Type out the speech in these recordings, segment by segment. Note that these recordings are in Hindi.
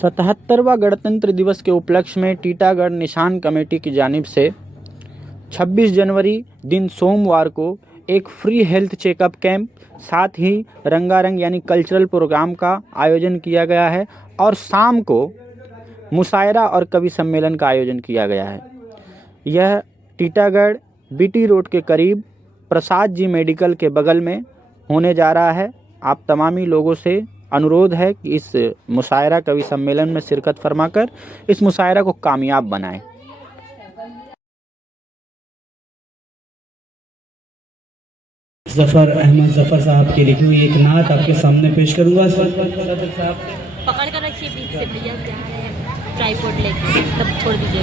77वां गणतंत्र दिवस के उपलक्ष्य में टीटागढ़ निशान कमेटी की जानिब से 26 जनवरी दिन सोमवार को एक फ्री हेल्थ चेकअप कैंप साथ ही रंगारंग यानी कल्चरल प्रोग्राम का आयोजन किया गया है और शाम को मुशायरा और कवि सम्मेलन का आयोजन किया गया है। यह टीटागढ़ बीटी रोड के करीब प्रसाद जी मेडिकल के बगल में होने जा रहा है। आप तमामी लोगों से अनुरोध है कि इस मुशायरा कवि सम्मेलन में शिरकत फरमाकर इस मुशायरा को कामयाब बनाएं। जफर अहमद जफर साहब की लिखी हुई एक नात आपके सामने पेश करूंगा। पकड़ कर रखिए बीच से भैया, ट्राइपॉड लेके तब छोड़ दीजिए।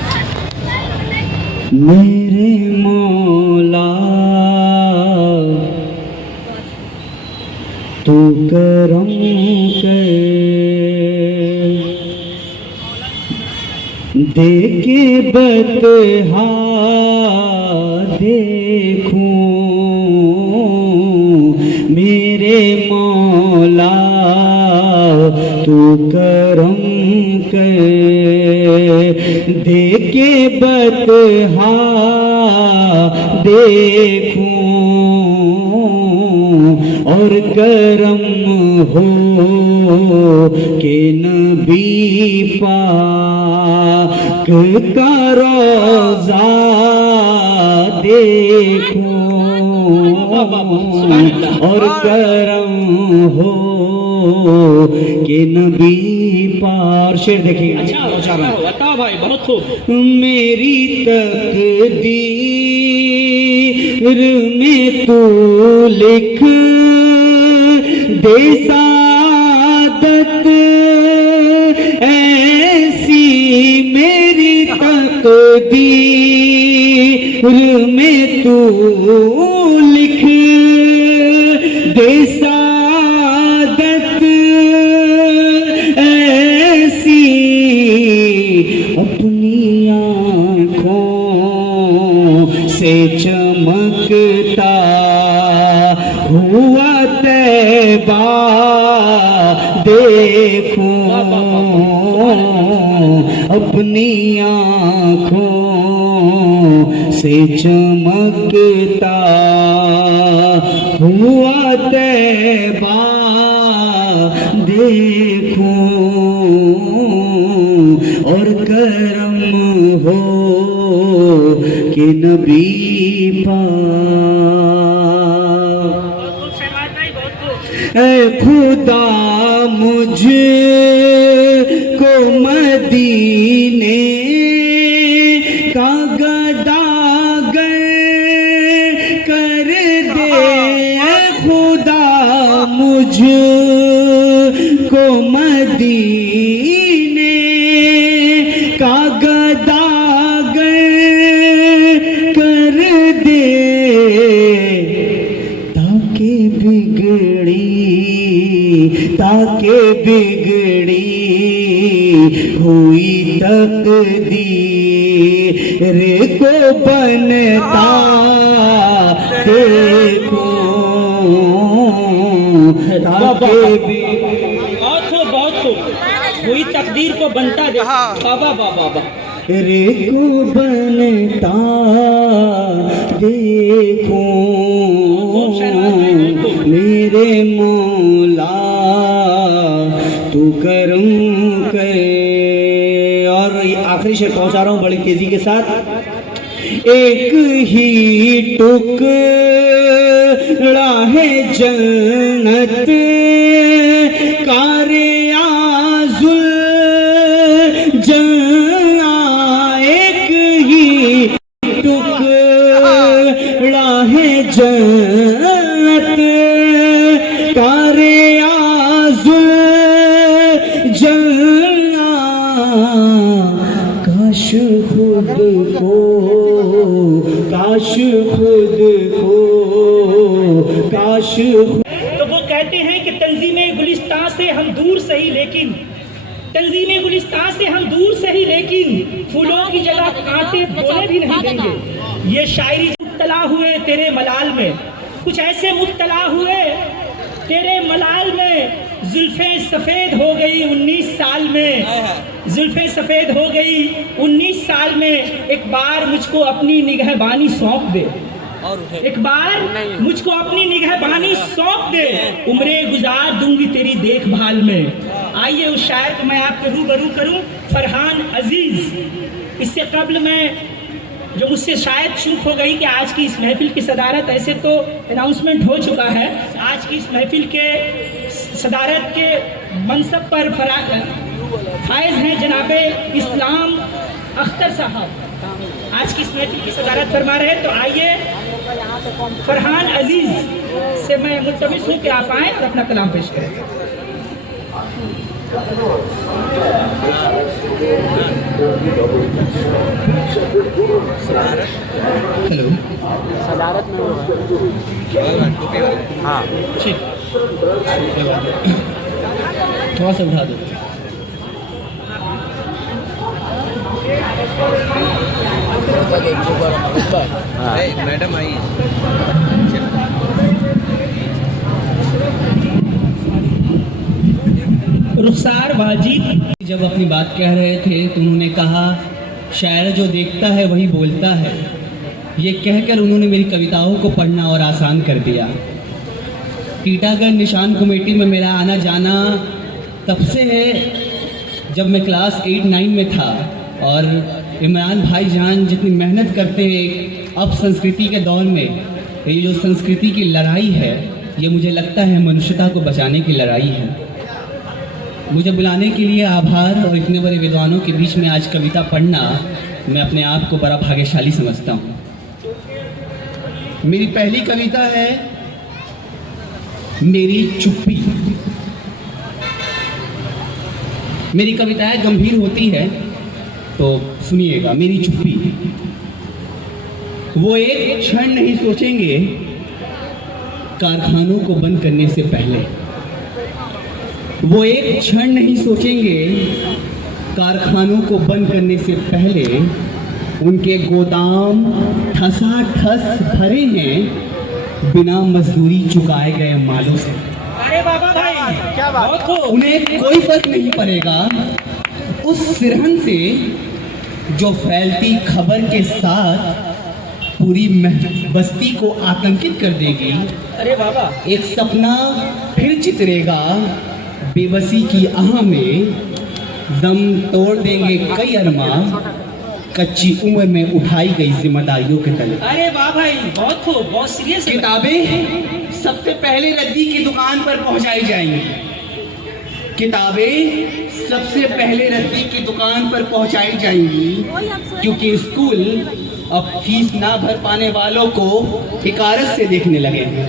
मेरे मौला तू करम कर देखे बतहा देखूं मेरे मौला तू करम कर देखे बतहा देखूं और करम हो के नबी पाक का रोज़ा देखूं और करम हो के नबी पार। शेर देखिए, अच्छा भाई, बहुत खूब। मेरी तकदीर में तू लिख दे सादत ऐसी, मेरी तकदीर में तू लिख दे सादत ऐसी, अपनी आँखों से चमकता हुआ तैबा देखूं, अपनी आँखों से चमकता हुआ तैबा देखूं और करम हो कि नबी पाक। ऐ खुदा मुझे को मदीने का गदागर कर दे, ऐ खुदा मुझे को मदीने का गदागर कर दे, ताकि बिगड़ी हुई तकदीर को बनता देखो, बहुत हुई तकदीर को बनता देखो, बाबा बाबा रे को बनता देखो मेरे मौला तू करम कर। और आखिरी शेर पहुंचा रहा हूं बड़ी तेजी के साथ। एक ही टुकड़ा है जन्नत का रियाजुल जन्ना, एक ही टुकड़ा है जन्नत का रियाजुल जन्ना, काश खुद को तो वो कहते हैं कि तंजीम गुलिस्तान से हम दूर सही लेकिन, तंजीम गुलिस्तान से हम दूर सही लेकिन फूलों की जगह कांटे बोले भी नहीं देंगे। ये शायरी मुब्तला हुए तेरे मलाल में, कुछ ऐसे मुब्तला हुए तेरे मलाल में, जुल्फें सफेद हो गई 19 साल में, जुल्फे सफ़ेद हो गई 19 साल में, एक बार मुझको अपनी निगहबानी सौंप दे, एक बार मुझको अपनी निगहबानी सौंप दे, उम्रें गुजार दूंगी तेरी देखभाल में। आइए उस शायर को मैं आपके रूबरू करूं, फरहान अजीज। इससे कबल मैं जो मुझसे शायद चूक हो गई कि आज की इस महफिल की सदारत, ऐसे तो अनाउंसमेंट हो चुका है, आज की इस महफिल के सदारत के मनसब पर फायज हैं जनाबे इस्लाम अख्तर साहब, आज की इस महफिल की सदारत फरमा रहे हैं। तो आइए फरहान अजीज से मैं मुल्तमिस हूँ कि आप आएँ और अपना कलाम पेश करें। हेलो, सदारत में हाँ ठीक, थोड़ा सा उठा दो। मैडम आई रुखसार वाजिद जब अपनी बात कह रहे थे तो उन्होंने कहा शायर जो देखता है वही बोलता है। ये कहकर उन्होंने मेरी कविताओं को पढ़ना और आसान कर दिया। टीटागढ़ निशान कमेटी में मेरा आना जाना तब से है जब मैं क्लास 8-9 में था, और इमरान भाईजान जितनी मेहनत करते हैं अब संस्कृति के दौर में, ये जो संस्कृति की लड़ाई है, ये मुझे लगता है मनुष्यता को बचाने की लड़ाई है। मुझे बुलाने के लिए आभार, और इतने बड़े विद्वानों के बीच में आज कविता पढ़ना मैं अपने आप को बड़ा भाग्यशाली समझता हूँ। मेरी पहली कविता है मेरी चुप्पी। मेरी कविताएं गंभीर होती है तो सुनिएगा। मेरी चुप्पी। वो एक क्षण नहीं सोचेंगे कारखानों को बंद करने से पहले, वो एक क्षण नहीं सोचेंगे कारखानों को बंद करने से पहले। उनके गोदाम ठसाठस भरे हैं बिना मजदूरी चुकाए गए मालों से। अरे बाबा भाई क्या बात हो। उन्हें कोई फर्क नहीं पड़ेगा उस सिरहन से जो फैलती खबर के साथ पूरी बस्ती को आतंकित कर देगी। अरे बाबा एक सपना फिर चितरेगा बेबसी की आह में, दम तोड़ देंगे कई अरमा कच्ची उम्र में उठाई गई जिम्मेदारियों के तले। अरे वाह भाई बहुत खूब, बहुत सीरियस। किताबें सबसे पहले रद्दी की दुकान पर पहुंचाई जाएंगी। किताबें सबसे पहले रद्दी की दुकान पर पहुंचाई जाएंगी, क्योंकि स्कूल अब फीस ना भर पाने वालों को हिकारत से देखने लगे हैं।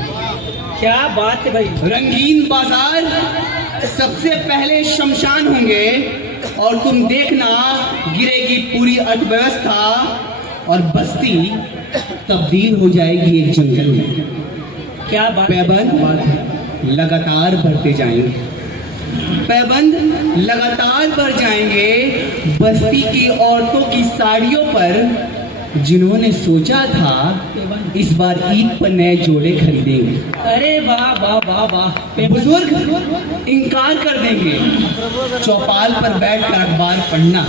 क्या बात है भाई। रंगीन बाजार सबसे पहले शमशान होंगे, और तुम देखना गिरेगी पूरी अर्थव्यवस्था और बस्ती तब्दील हो जाएगी एक जंगल में। क्या बात। पैबंद लगातार बढ़ते जाएंगे, पैबंद लगातार बढ़ जाएंगे बस्ती की औरतों की साड़ियों पर, जिन्होंने सोचा था इस बार ईद पर नए जोड़े खरीदेंगे। अरे वाह वाह वाह वाह। बुजुर्ग इनकार कर देंगे चौपाल पर बैठकर अखबार पढ़ना।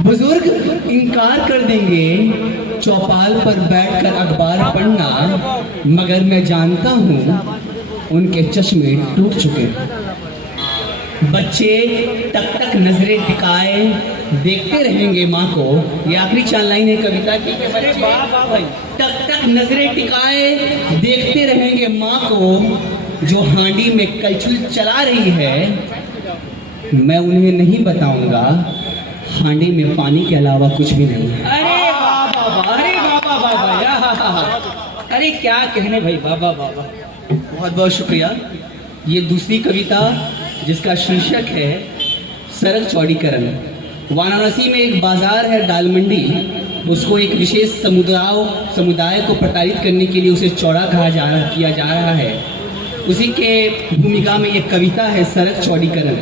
बुजुर्ग इनकार कर देंगे चौपाल पर बैठकर अखबार पढ़ना, मगर मैं जानता हूँ उनके चश्मे टूट चुके। बच्चे टक टक नजरें टिकाए देखते रहेंगे माँ को। ये आखिरी 4 लाइन है कविता की। अरे वाह वाह भाई। टक टक नजरें टिकाए देखते रहेंगे माँ को, जो हांडी में कलछुल चला रही है। मैं उन्हें नहीं बताऊंगा हांडी में पानी के अलावा कुछ भी नहीं है। अरे वाह वाह वाह। अरे वाह वाह वाह वाह। अरे क्या कहने भाई। वाह वाह वाह। बहुत बहुत शुक्रिया। ये दूसरी कविता जिसका शीर्षक है सड़क चौड़ीकरण। वाराणसी में एक बाजार है दाल मंडी, उसको एक विशेष समुदाय को प्रताड़ित करने के लिए उसे चौड़ा किया जा रहा है। उसी के भूमिका में एक कविता है सड़क चौड़ीकरण।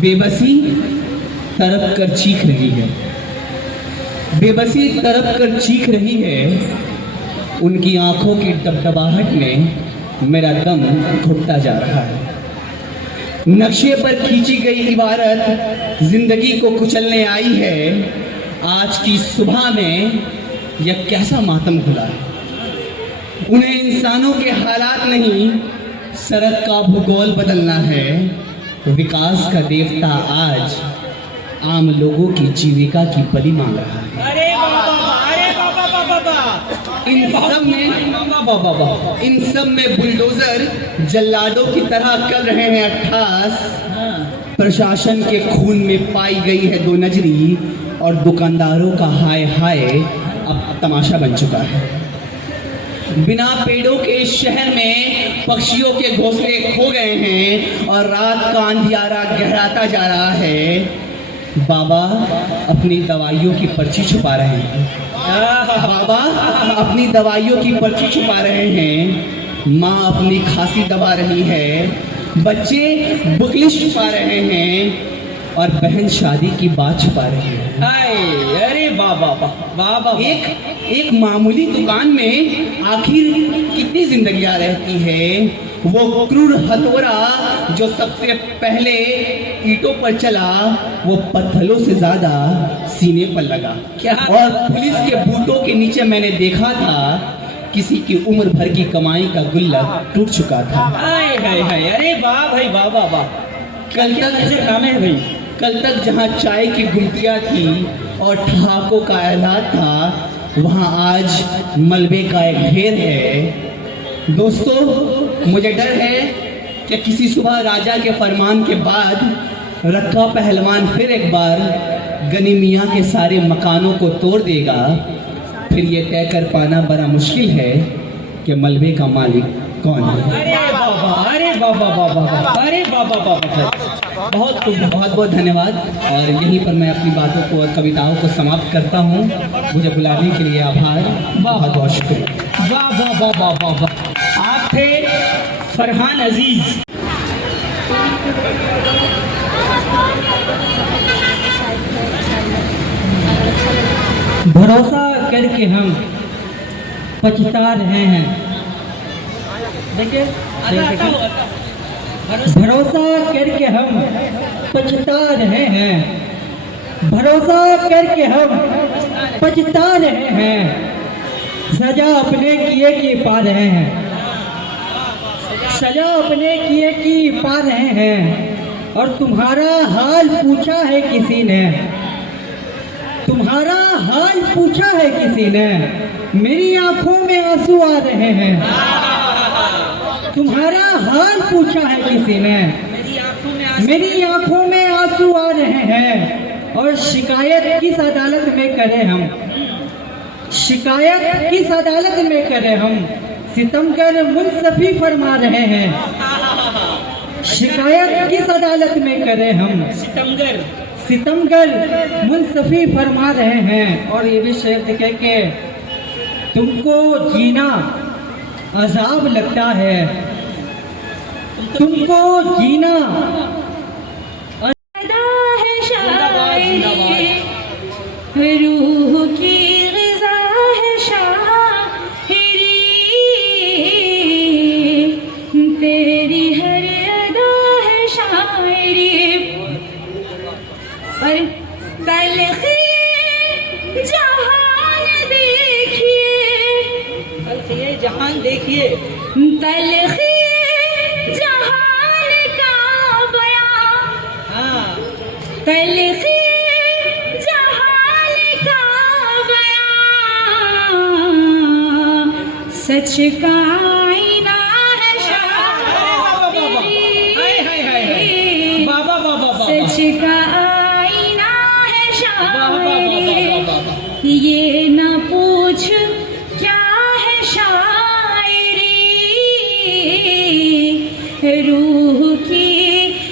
बेबसी तड़प कर चीख रही है, बेबसी तड़प कर चीख रही है। उनकी आंखों की डबडबाहट में मेरा दम घुटता जा रहा है। नक्शे पर खींची गई इबारत जिंदगी को कुचलने आई है। आज की सुबह में यह कैसा मातम खुला है। उन्हें इंसानों के हालात नहीं, सड़क का भूगोल बदलना है। विकास का देवता आज आम लोगों की जीविका की बलि मांग रहा है। अरे बाबा, अरे बाबा बाबा बाबा, इन सब में बुलडोजर जल्लादों की तरह कर रहे हैं अट्ठास। प्रशासन के खून में पाई गई है दो नजरी और दुकानदारों का हाय हाय अब तमाशा बन चुका है। बिना पेड़ों के इस शहर में पक्षियों के घोंसले खो गए हैं और रात का अंधियारा गहराता जा रहा है। बाबा अपनी दवाइयों की पर्ची छुपा रहे हैं। बाबा अपनी दवाइयों की पर्ची छुपा रहे हैं। माँ अपनी खांसी दबा रही है। बच्चे बुकलिश छुपा रहे हैं और बहन शादी की बात छुपा रही है। अरे बाबा बाबा, एक मामूली दुकान में आखिर कितनी जिंदगियां रहती है। वो क्रूर हथौड़ा जो सबसे पहले ईंटों पर चला, वो पत्थरों से ज्यादा सीने पर लगा। क्या? और पुलिस के बूटों के नीचे मैंने देखा था किसी की उम्र भर की कमाई का गुल्लक टूट चुका था। अरे वाह भाई, वाह वाह वाह, कल तक नाम है भाई। कल तक जहाँ चाय की गुमटियाँ थी और ठहाकों का एलान था, वहाँ आज मलबे का एक ढेर है। दोस्तों, मुझे डर है कि किसी सुबह राजा के फरमान के बाद रक्का पहलवान फिर एक बार गनी मियाँ के सारे मकानों को तोड़ देगा। फिर ये तय कर पाना बड़ा मुश्किल है कि मलबे का मालिक कौन है। अरे बाबा, अरे बाबा बाबा, अरे बाबा बाबा, बहुत बहुत धन्यवाद। और यहीं पर मैं अपनी बातों को और कविताओं को समाप्त करता हूँ। मुझे बुलाने के लिए आभार, बहुत बहुत शुक्रिया। वाह वाह वाह वाह वाह वाह, आप थे फरहान अजीज। भरोसा करके हम पछता रहे हैं। देखिए, भरोसा करके हम पछता रहे हैं। भरोसा करके हम पछता रहे हैं। सजा अपने किए की पा रहे हैं। सजा अपने किए की पा रहे हैं। और तुम्हारा हाल पूछा है किसी ने। तुम्हारा हाल पूछा है किसी ने। मेरी आंखों में आंसू आ रहे हैं। तुम्हारा हाल पूछा है किसी ने। मेरी आंखों में आंसू आ रहे हैं। और शिकायत किस अदालत में करें हम। शिकायत किस अदालत में करें हम। सितमगर मुंसफी फरमा रहे हैं। शिकायत किस अदालत में करें हम। सितमगर मुंसफी फरमा रहे हैं। और ये भी शेर कह के तुमको जीना अजाब लगता है। तुमको जीना रूह की ग़िज़ा है शायरी। तेरी हर अदा है शायरी। और तलख़ी जहान देखिए, जहान देखिए, तलख़ी जहान का बयां। तलख़ी जहान का बयां। सच का आईना है शायरी। बाबा बाबा, सच का आईना है शायरी। ये न पूछ क्या है शायरी। रूह की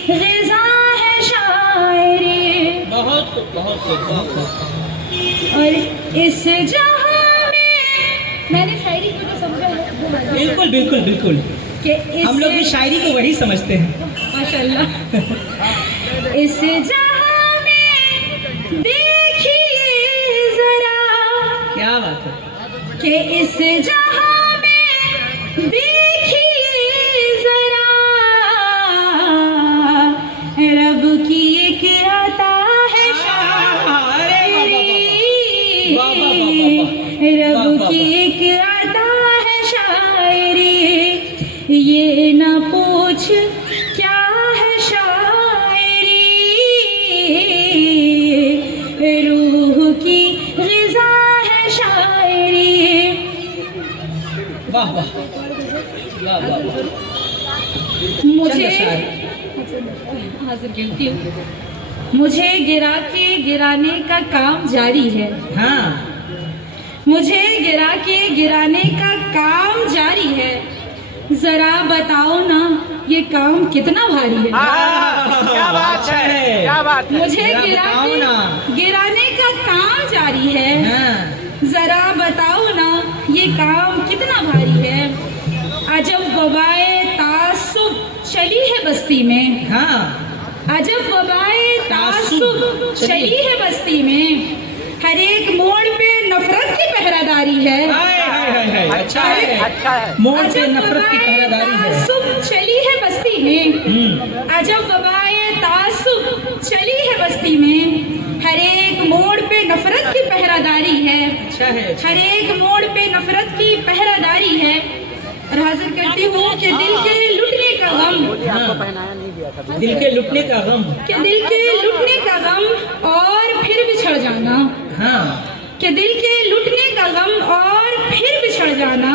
ग़िज़ा है शायरी। और इस जहां में मैंने शायरी को जो समझा है, बिल्कुल बिल्कुल बिल्कुल, कि हम लोग भी शायरी को वही समझते हैं। माशाल्लाह। इस जहां में देखिए जरा, क्या बात है। कि इस जहां में देखिए जरा। रब की एक अता है शायरी, ये ना पूछ क्या है शायरी, रूह की ग़िज़ा है शायरी। वाह वाह वाह वाह वाह। मुझे चंद शायर। हाजिर गिनती हूँ। मुझे गिरा के गिराने का काम जारी है, हाँ मुझे गिरा के गिराने का काम जारी है, जरा बताओ ना ये काम कितना भारी है। क्या बात है, क्या बात है। मुझे जरा गिरा बताओ के ना। गिराने का काम जारी है, हाँ जरा बताओ ना ये काम कितना भारी है। अजब वबाए तासुब चली है बस्ती में, हाँ अजब वबाए तासुब चली है बस्ती में, हर एक मोड़ पे नफरत की पहरादारी है। हाय हाय हाय हाय। अच्छा है, मोड़ पे अजब नफरत की वबाए पहरादारी है। तासुब चली है बस्ती में, अजब वबाए तासुब चली है बस्ती में, हर एक मोड़ पे नफरत की पहरादारी है। अच्छा है, अच्छा हर एक मोड़ पे नफरत की पहरादारी है। और हाजिर करती हूँ कि दिल के लुटने का गम, दिल के लुटने का गम, कि दिल के लुटने का गम और फिर बिछड़ जाना, हाँ कि दिल के लुटने का गम और फिर बिछड़ जाना,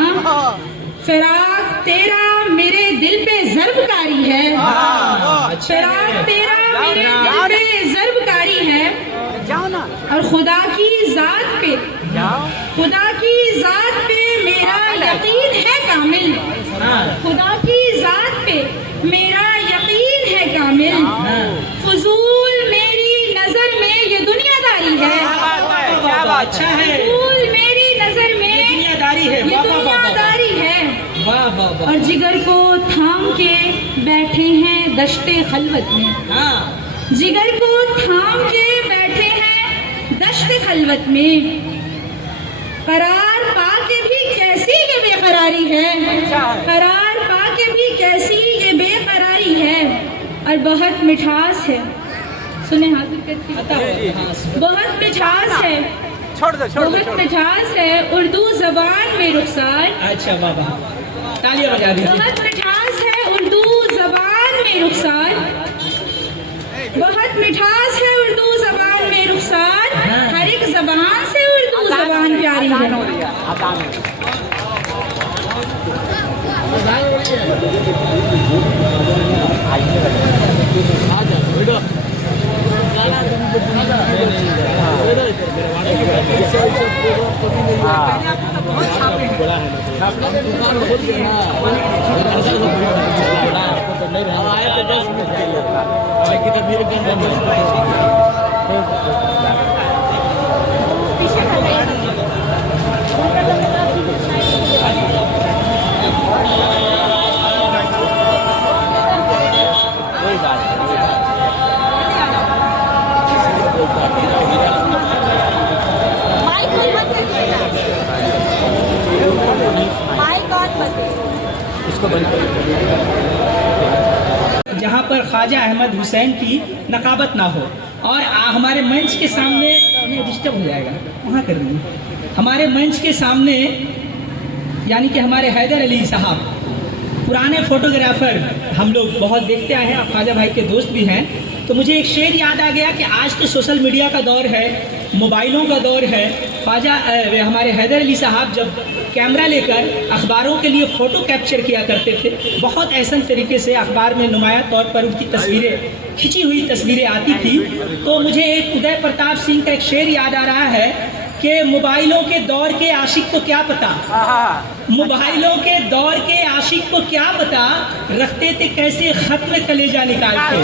फिराक तेरा मेरे दिल पे ज़र्बकारी है, अच्छा फिराक है। तेरा मेरे दिल पे ज़र्बकारी है। और खुदा की ज़ात पे, खुदा की ज़ात पे मेरा यकीन है कामिल, हाँ खुदा की ज़ात पे मेरा यकीन है कामिल, हाँ। फजूल मेरी नज़र में ये दुनियादारी है, क्या बात, अच्छा है, फजूल मेरी नज़र में दुनियादारी है। ये वाह वाह वाह दुनियादारी है। वाह वाह वाह। और जिगर को थाम के बैठे हैं दश्ते खलवत में, हाँ जिगर को थाम के बैठे हैं दश्ते खलवत में, करार पाके भी कैसी ये बेकरारी है, करार पाके भी कैसी ये बेकरारी है। और बहुत मिठास है, सुने हाजिर करती हूँ। बहुत मिठास है, बहुत मिठास है उर्दू जबान में रुखसार, अच्छा वाह वाह, तालियां बजा दीजिए। बहुत मिठास है उर्दू जबान में रुखसार, बहुत मिठास है उर्दू जबान में रुखसार, हर एक जबान से उर्दू जबान प्यारी है। जहाँ पर ख्वाजा अहमद हुसैन की नकाबत ना हो और हमारे मंच के सामने ये डिस्टर्ब हो जाएगा, वहाँ कर दीजिए। हमारे मंच के सामने यानी कि हमारे हैदर अली साहब, पुराने फोटोग्राफर हम लोग बहुत देखते आए हैं, आप ख्वाजा भाई के दोस्त भी हैं, तो मुझे एक शेर याद आ गया कि आज तो सोशल मीडिया का दौर है, मोबाइलों का दौर है। ख्वाजा हमारे हैदर अली साहब जब कैमरा लेकर अखबारों के लिए फ़ोटो कैप्चर किया करते थे, बहुत ऐसा तरीके से अखबार में नुमाया तौर पर उनकी तस्वीरें, खिंची हुई तस्वीरें आती थी। तो मुझे एक उदय प्रताप सिंह का एक शेर याद आ रहा है कि मोबाइलों के दौर के आशिक को क्या पता, मोबाइलों के दौर के आशिक को क्या पता, रखते थे कैसे खत में कलेजा निकाल के,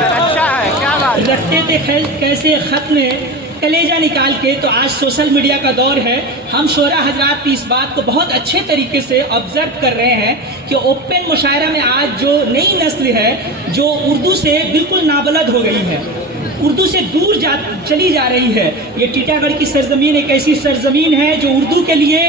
रखते थे कैसे खत में कलेजा निकाल के। तो आज सोशल मीडिया का दौर है, हम शोरा हजरात इस बात को बहुत अच्छे तरीके से ऑब्जर्व कर रहे हैं कि ओपन मुशायरा में आज जो नई नस्ल है जो उर्दू से बिल्कुल नाबलद हो गई है, उर्दू से दूर चली जा रही है। ये टीटागढ़ की सरजमीन एक ऐसी सरजमीन है जो उर्दू के लिए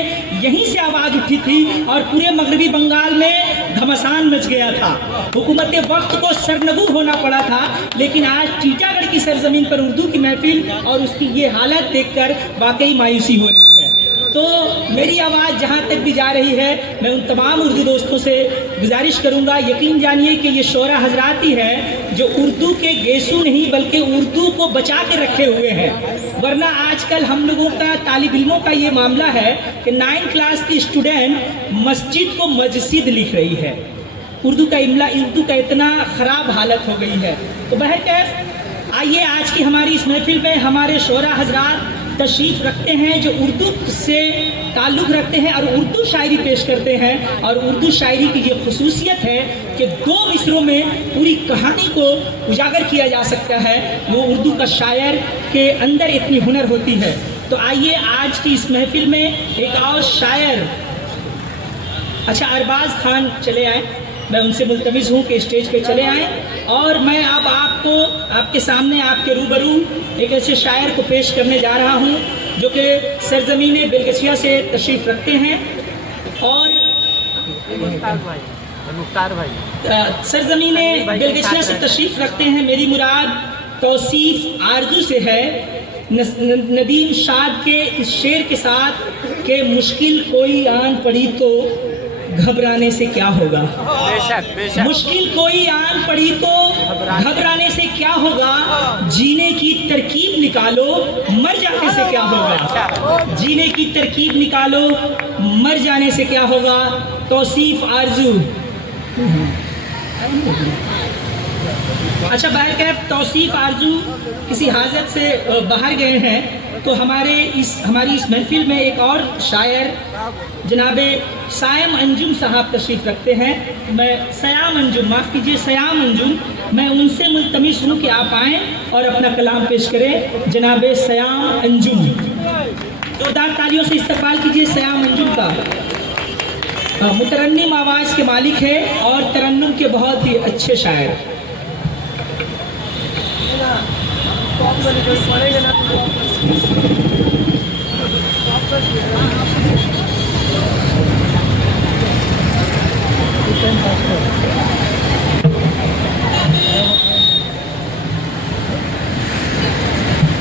यहीं से आवाज़ उठी थी और पूरे मगरबी बंगाल में घमासान मच गया था, हुकूमत वक्त को सरनगू होना पड़ा था। लेकिन आज टीटागढ़ की सरजमीन पर उर्दू की महफिल और उसकी ये हालत देखकर वाकई मायूसी हो रही है। तो मेरी आवाज़ जहाँ तक भी जा रही है, मैं उन तमाम उर्दू दोस्तों से गुजारिश करूँगा, यकीन जानिए कि ये शोरा हजरात ही हैं जो उर्दू के गेसू नहीं बल्कि उर्दू को बचा के रखे हुए हैं। वरना आजकल हम लोगों का, तालिब इल्मों का ये मामला है कि 9th क्लास की स्टूडेंट मस्जिद को मस्जिद लिख रही है। उर्दू का इमला, उर्दू का इतना ख़राब हालत हो गई है। तो बहरकैफ आइए आज की हमारी इस महफिल में हमारे शोरा हजरात तशरीफ़ रखते हैं जो उर्दू से ताल्लुक़ रखते हैं और उर्दू शायरी पेश करते हैं। और उर्दू शायरी की ये खसूसियत है कि 2 मिसरों में पूरी कहानी को उजागर किया जा सकता है। वो उर्दू का शायर के अंदर इतनी हुनर होती है। तो आइए आज की इस महफिल में एक और शायर, अच्छा अरबाज खान चले आए, मैं उनसे मुल्तमिस हूँ कि स्टेज पे चले आएँ। और मैं अब आपको, आपके सामने, आपके रूबरू एक ऐसे शायर को पेश करने जा रहा हूँ जो कि सरजमीन बेलगछिया से तशरीफ़ रखते हैं। और सरजमीन बेलगछिया से तशरीफ़ रखते हैं। मेरी मुराद तौसीफ़ आरजू से है, नदीम शाद के इस शेर के साथ कि मुश्किल कोई आन पड़ी तो घबराने से क्या होगा। मुश्किल कोई आन पड़ी तो घबराने से क्या होगा, जीने की तरकीब निकालो मर जाने से क्या होगा। जीने की तरकीब निकालो मर जाने से क्या होगा। तौसीफ आरजू। अच्छा बहरकैफ तौसीफ आरजू किसी हाजत से बाहर गए हैं, तो हमारी इस महफिल में एक और शायर जनाबे सयाम अंजुम साहब तशरीफ़ रखते हैं। मैं सयाम अंजुम, माफ़ कीजिए सयाम अंजुम, मैं उनसे मुल्तमिस हूँ कि आप आएँ और अपना कलाम पेश करें। जनाबे सयाम अंजुम, जोरदार तालियों से इस्तकबाल कीजिए सयाम अंजुम का। मुतरन्निम आवाज़ के मालिक है और तरन्नुम के बहुत ही अच्छे शायर।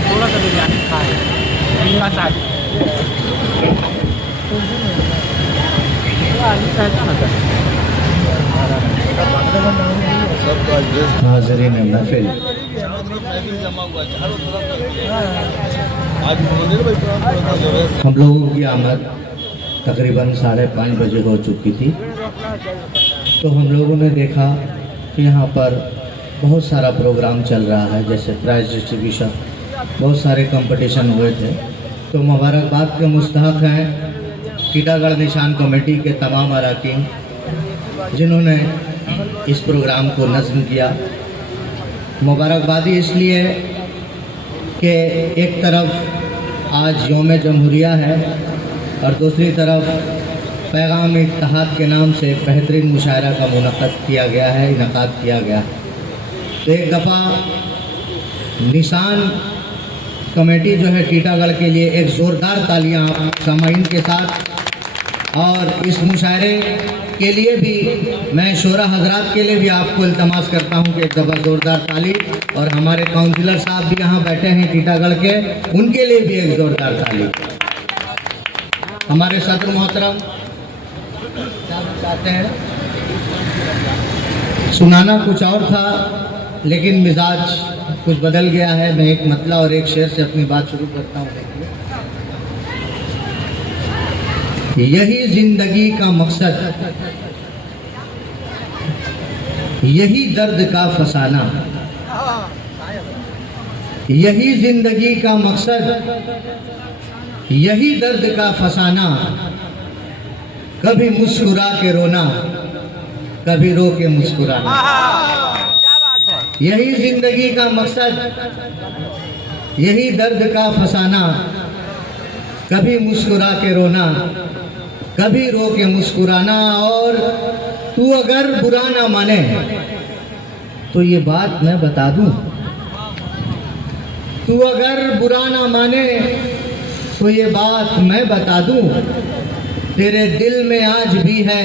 थोड़ा सा बिरयानी खाए हाज़रीन महफिल, हम लोगों की आमद तकरीबन 5:30 बजे हो चुकी थी। तो हम लोगों ने देखा कि यहाँ पर बहुत सारा प्रोग्राम चल रहा है, जैसे प्राइज़ डिस्ट्रीब्यूशन, बहुत सारे कंपटीशन हुए थे। तो मुबारकबाद के मुस्तहक़ हैं टीटागढ़ निशान कमेटी के तमाम अरकान जिन्होंने इस प्रोग्राम को नज़्म किया। मुबारकबादी इसलिए कि एक तरफ आज यौम जमहूरिया है और दूसरी तरफ पैगाम इत्तेहाद के नाम से बेहतरीन मुशायरा का मुनक़्क़द किया गया है, इनक़ाद किया गया है। तो एक दफ़ा निशान कमेटी जो है टीटागढ़ के लिए एक ज़ोरदार तालियां आप सामाईन के साथ, और इस मुशायरे के लिए भी मैं शोरा हजरात के लिए भी आपको इल्तमास करता हूं कि एक दफ़ा ज़ोरदार ताली, और हमारे काउंसिलर साहब भी यहाँ बैठे हैं टीटागढ़ के, उनके लिए भी एक ज़ोरदार ताली। हमारे सदर मोहतरम चाहते हैं, सुनाना कुछ और था लेकिन मिजाज कुछ बदल गया है। मैं एक मतला और एक शेर से अपनी बात शुरू करता हूँ। यही जिंदगी का मकसद, यही दर्द का फसाना, यही जिंदगी का मकसद, यही दर्द का फसाना, कभी मुस्कुरा के रोना, कभी रो के मुस्कुराना। यही जिंदगी का मकसद, यही दर्द का फसाना, कभी मुस्कुरा के रोना, कभी रो के मुस्कुराना। और तू अगर बुरा ना माने तो ये बात मैं बता दूं, तू अगर बुरा ना माने तो ये बात मैं बता दूं, तेरे दिल में आज भी है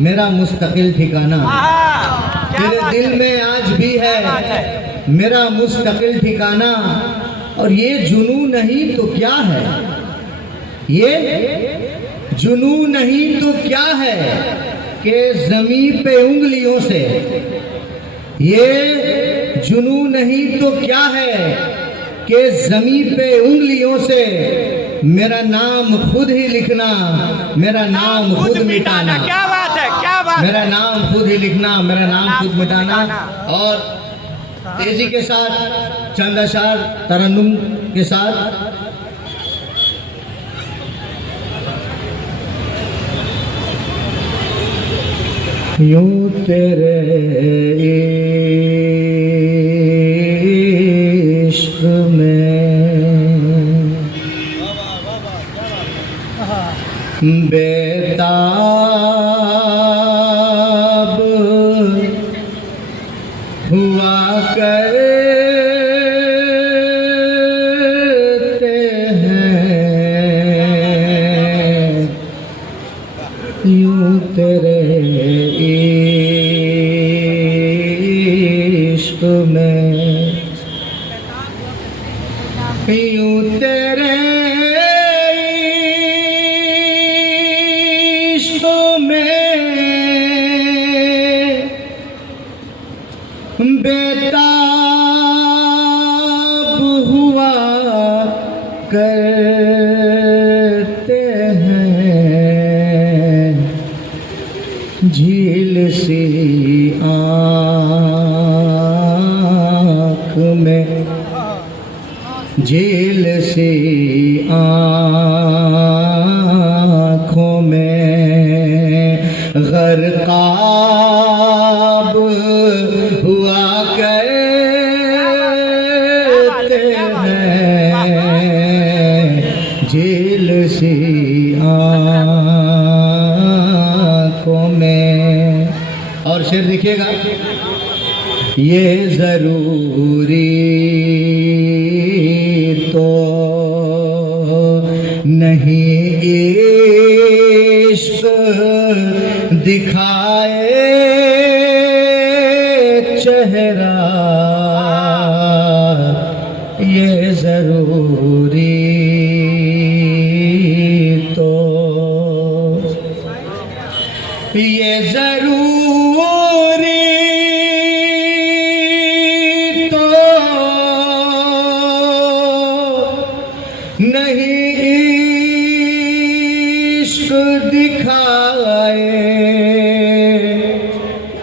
मेरा मुस्तकिल ठिकाना। तेरे दिल में आज भी है मेरा मुस्तकिल ठिकाना। और ये जुनून नहीं तो क्या है, ये जुनून नहीं तो क्या है कि ज़मीं पे उंगलियों से, ये जुनून नहीं तो क्या है कि ज़मीं पे उंगलियों से मेरा नाम खुद ही लिखना, मेरा नाम खुद मिटाना। क्या बात है, क्या बात। मेरा नाम खुद ही लिखना, मेरा नाम खुद मिटाना। और तेजी के साथ चंद अशार तरन्नुम के साथ यूं तेरे इश्क में बेताब हुआ करते हैं, यूं तेरे इश्क में, यूं तेरे इश्क में बेताब हुआ करते हैं, झील सी आँख में, झील सी आँखों में ग़रक़ाब हुआ करते हैं, झील सी आँखों में। और शेर देखिएगा, ये ज़रूरी तो नहीं इश्क दिखाए चेहरा, ये ज़रूरी तो, ये ज़रूरी तो नहीं इश्क दिखाए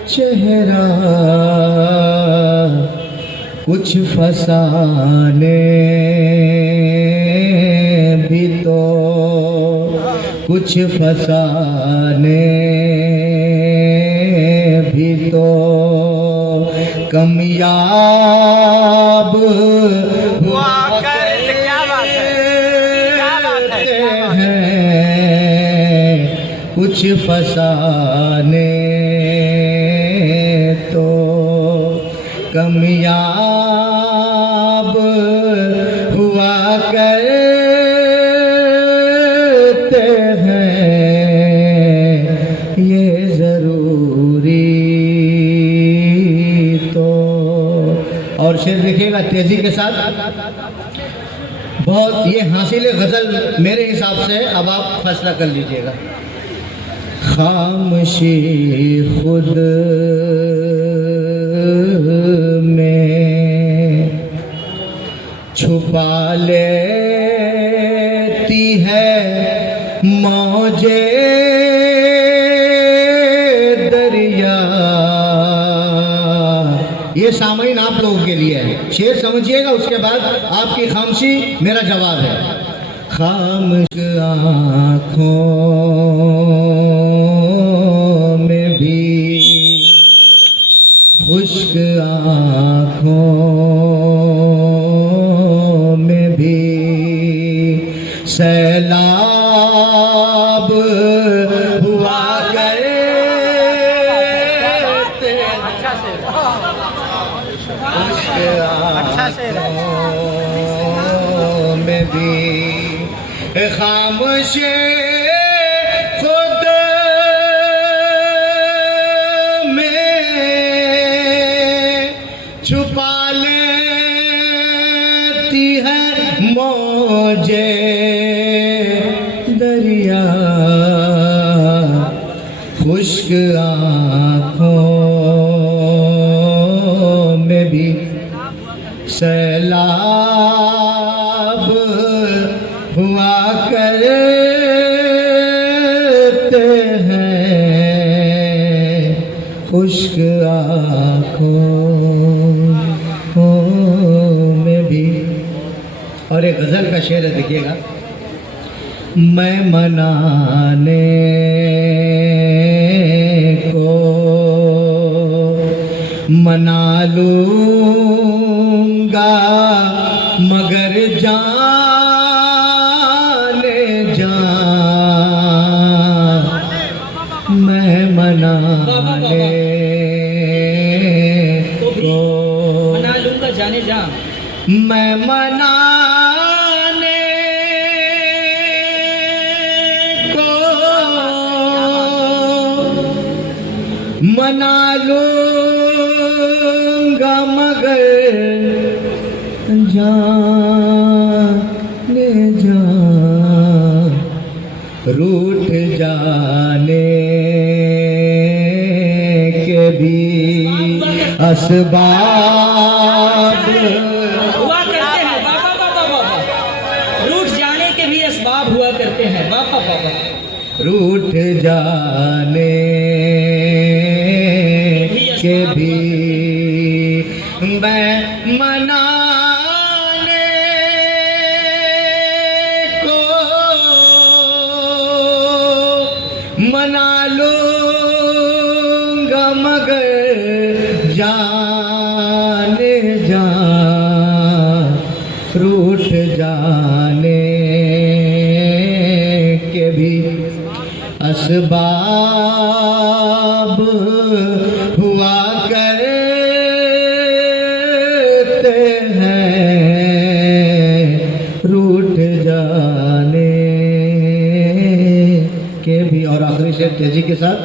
चेहरा, कुछ फसाने भी तो, कुछ फसाने भी तो कामयाब हुआ करते हैं, कुछ फसाने तो कामयाब हुआ करते हैं, ये ज़रूरी तो। और शेर देखिएगा तेजी के साथ, बहुत ये हासिल गज़ल मेरे हिसाब से, अब आप फैसला कर लीजिएगा। खामोशी खुद में छुपा लेती है मौजे दरिया। ये सामईन आप लोगों के लिए है, शेर समझिएगा, उसके बाद आपकी खामोशी मेरा जवाब है। खामोश आँखों में भी, खुश्क आँखों में भी सैलाब हुआ करते हैं, खुश्क आँखों में भी खामोश खुद में छुपा लेती है मौजे खुश्क आँखों में भी सैलाब हुआ करते हैं, खुश्क आँखों में भी। और एक गज़ल का शेर है, देखिएगा। मैं मनाने को मना लूँगा, मगर जाने जा मैं मनाने को मना लूंगा जाने जा, मैं मनाने को मना लूंगा, मगर जाने जा रूठ जाने के भी असबाब हुआ करते हैं। बाबा बाबा बाबा, रूठ जाने के भी असबाब हुआ करते हैं। बाबा बाबा, रूठ जाने के भी मैं मनाने को मना लूंगा, मगर जाने जा रूठ जाने के भी असबाब हुआ करते हैं, रूठ जाने के भी। और आखिरी शेर तेजी के साथ।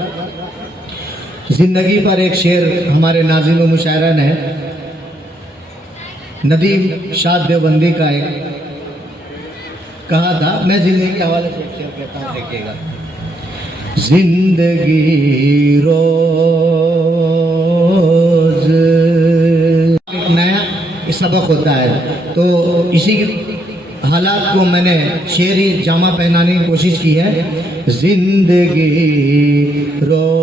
जिंदगी पर एक शेर हमारे नाज़िम मुशायरन है, नदीम शाद देवबंदी का एक कहा था। मैं जिंदगी के हवाले से एक शेर कहता हूँ, देखिएगा। जिंदगी रोज एक नया सबक होता है, तो इसी हालात को मैंने शेरी जामा पहनाने की कोशिश की है। जिंदगी रोज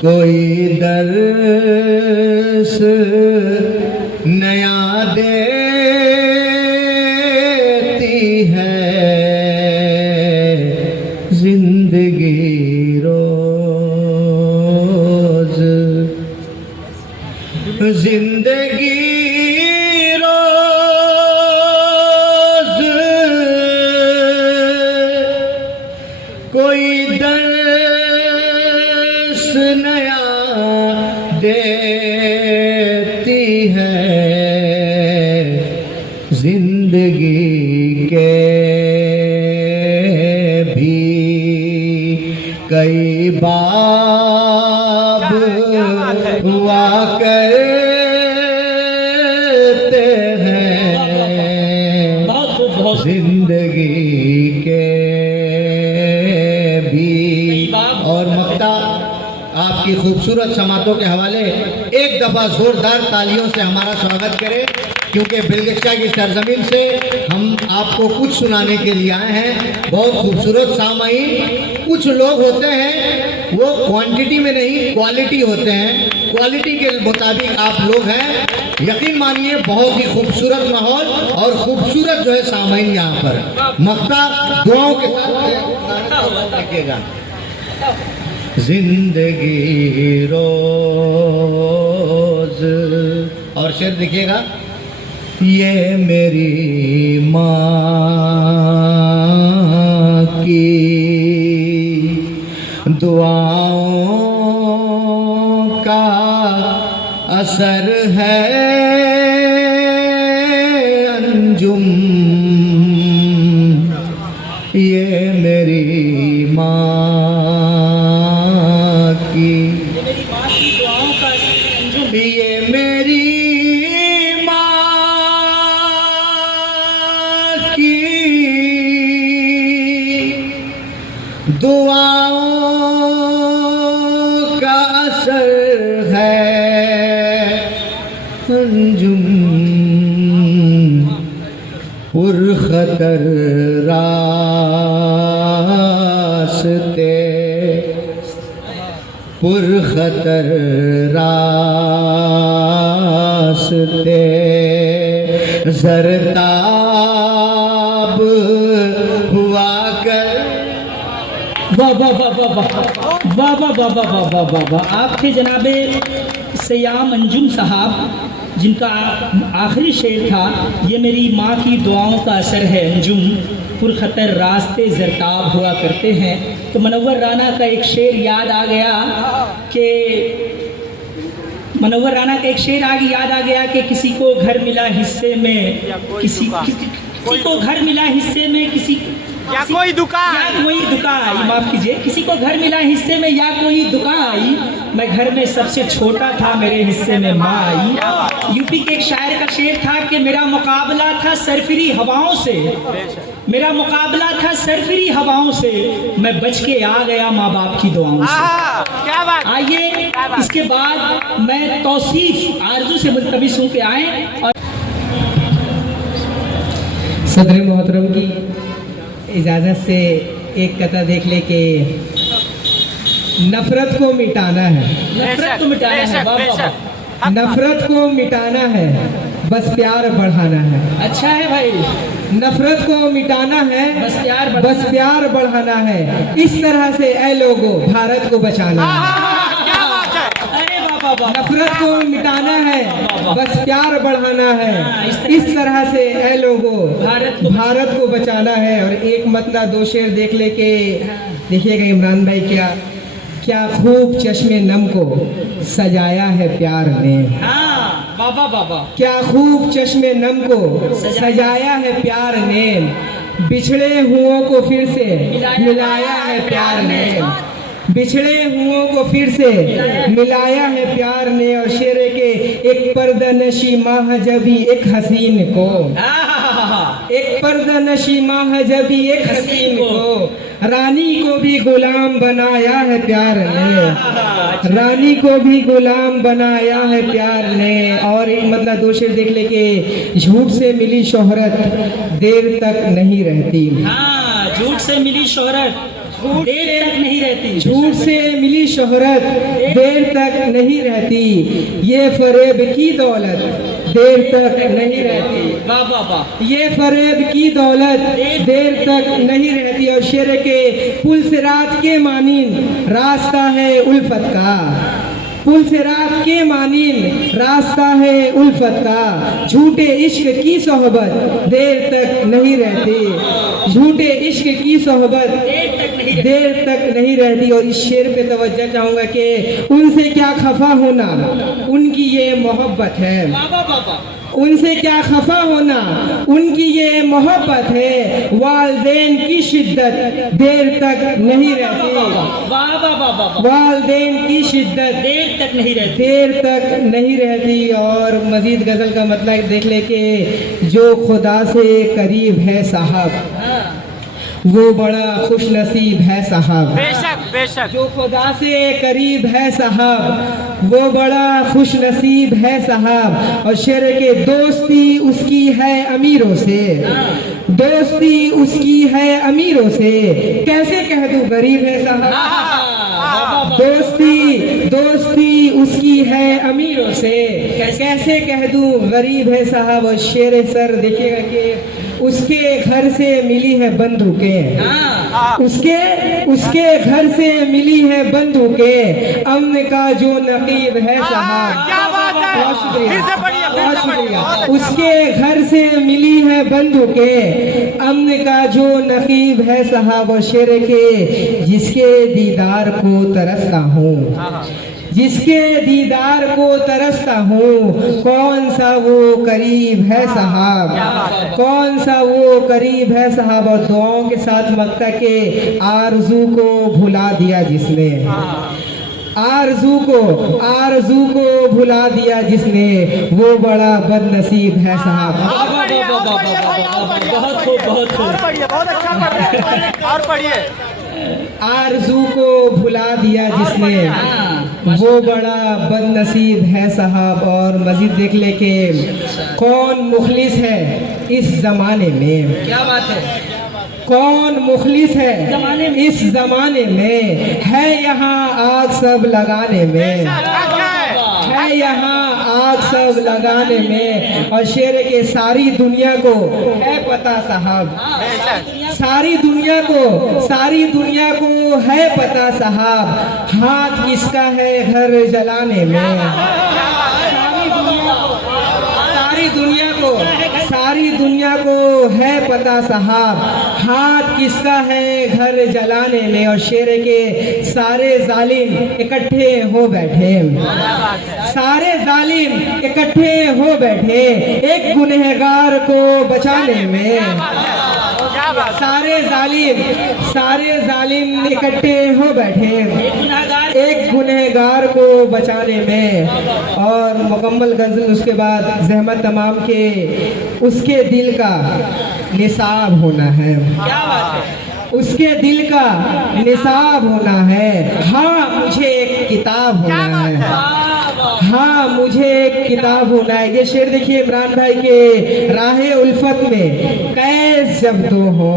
कोई दर्स नया देती है, जिंदगी रोज जिंदगी रोज कोई दर्स नया देती है, जिंदगी के भी कई बाब हुआ करते हैं, जिंदगी के भी। और मक्ता आपकी खूबसूरत समातों के हवाले एक दफ़ा ज़ोरदार तालियों से हमारा स्वागत करें, क्योंकि बिलगिचा की सरजमीन से हम आपको कुछ सुनाने के लिए आए हैं। बहुत खूबसूरत सामाईन। कुछ लोग होते हैं वो क्वांटिटी में नहीं क्वालिटी होते हैं, क्वालिटी के मुताबिक आप लोग हैं। यकीन मानिए बहुत ही खूबसूरत माहौल और खूबसूरत जो है सामाईन यहाँ पर। मक्ता दुआओं के साथ रखिएगा। जिंदगी रोज और शेर देखिएगा। ये मेरी माँ की दुआओं का असर है अंजुम, ये मेरी माँ की, ये मेरी माँ की अंजुम पुरखतर रास्ते, पुरखतर रास्ते, ज़रताब हुआ कर। वाह वाह वाह वाह वाह वाह वाह वाह वाह वाह वाह वाह। आपके जनाबे सयाम अंजुम साहब जिनका आखिरी शेर था, ये मेरी माँ की दुआओं का असर है। अंजुम पुरखतर रास्ते ज़रताब हुआ करते हैं। तो मनव्वर राना का एक शेर याद आ गया कि याद आ गया कि किसी को घर मिला हिस्से में, किसी को घर मिला हिस्से में, या कोई दुकान आई, माफ कीजिए, किसी को घर मिला हिस्से में या कोई दुकान आई, मैं घर में सबसे छोटा था, मेरे हिस्से में माँ आई। यूपी के एक शायर का शेर था कि मेरा मुकाबला था सरफिरी हवाओं से, मेरा मुकाबला था सरफिरी हवाओं से, मैं बच के आ गया माँ बाप की दुआओं से। क्या बात। आइए इसके बाद मैं तौसीफ आरजू से मुल्तमिस हूँ कि आए और सदर मोहतरम की इजाज़त से एक कथा देख ले कि नफरत को मिटाना है, नफरत को मिटाना है, वाह वाह वाह। नफरत को मिटाना है, बस प्यार बढ़ाना है। अच्छा है भाई, नफरत को मिटाना है, बस प्यार बढ़ाना है। इस तरह से ऐ लोगों भारत को बचाना है। अरे वाह वाह। नफरत को मिटाना है, बस प्यार बढ़ाना है। इस तरह से ऐ लोगों भारत को बचाना है। और एक मतलब दो शेर देख ले के देखिएगा इमरान भाई, क्या खूब चश्मे नम को सजाया है प्यार ने। बाबा बाबा, क्या खूब चश्मे नम को सजाया है प्यार ने, बिछड़े हुओं को फिर से मिलाया है प्यार ने, बिछड़े हुओं को फिर से मिलाया है प्यार ने। और शेरे के एक पर्दनशी माह जबी एक हसीन को, एक पर्दनशी माह जबी एक हसीन को, रानी को भी गुलाम बनाया है प्यार ने, रानी को भी गुलाम बनाया है प्यार ने। और एक मतलब दो शेर देख ले के झूठ से मिली शोहरत देर तक नहीं रहती। झूठ से मिली शोहरत देर तक नहीं रहती, झूठ से मिली शोहरत देर तक नहीं रहती, ये फरेब की दौलत देर तक नहीं रहती। वाह वाह वाह। ये फरेब की दौलत देर तक नहीं रहती। और शेर के पुल से रात के मानीन रास्ता है उल्फत का, पुल से रात के मानीन रास्ता है उल्फत का, झूठे इश्क की सोहबत देर तक नहीं रहती, झूठे इश्क की सोहबत देर तक नहीं रहती। और इस शेर पे तवज्जो चाहूंगा कि उनसे क्या खफा होना उनकी ये मोहब्बत है, उनसे क्या खफा होना उनकी ये मोहब्बत है, वालदेन की शिद्दत देर तक नहीं रहती, वालदेन की शिद्दत देर तक नहीं रहती। और मजीद गजल का मतलब देख ले कि जो खुदा से करीब है साहब वो बड़ा खुश नसीब है साहब, बेशक बेशक। जो खुदा से करीब है साहब वो बड़ा खुश नसीब है साहब। और शेर के दोस्ती उसकी है अमीरों से, दोस्ती उसकी है अमीरों से, कैसे कह दूं गरीब है साहब, दोस्ती उसकी है अमीरों से, कैसे कह दूं गरीब है साहब। और शेर सर देखिएगा कि उसके घर से मिली है बंदूकें, उसके घर से मिली है बंदूकें, अमन का जो नकीब है साहब, बहुत शुक्रिया। उसके घर से मिली है बंदूकें, अमन का जो नकीब है साहब। और शेर के जिसके दीदार को तरसता हूँ, जिसके दीदार को तरसता हूँ, कौन सा वो करीब है साहब, कौन सा वो करीब है साहब। और दुआओं के साथ मक्ता के आरज़ू को भुला दिया जिसने, आरज़ू को भुला दिया जिसने, वो बड़ा बदनसीब है साहब। बहुत खूब, बहुत खूब, और पढ़िए। आरज़ू को भुला दिया जिसने, वो बड़ा बदनसीब है साहब। और मजीद देख ले के कौन मुखलिस है इस जमाने में, क्या बात है, कौन मुखलिस है इस जमाने में, है यहाँ आग सब लगाने में, है यहाँ आग सब लगाने में। और शेर के सारी दुनिया को है पता साहब, सारी दुनिया को है पता साहब, हाथ किसका है घर जलाने में। सारी दुनिया को है पता साहब, हाथ किसका है घर जलाने में। और शेर के सारे जालिम इकट्ठे हो बैठे, सारे जालिम इकट्ठे हो बैठे एक गुनहगार को बचाने में। सारे जालिम इकट्ठे हो बैठे एक गुनहगार को बचाने में। और मुकम्मल गजल उसके बाद ज़हमत तमाम के उसके दिल का निसाब होना है, उसके दिल का निसाब होना है। हाँ मुझे एक किताब होना है, हाँ मुझे एक किताब होना है। ये शेर देखिए इमरान भाई के, राहे उल्फत में कैस जब दो हो,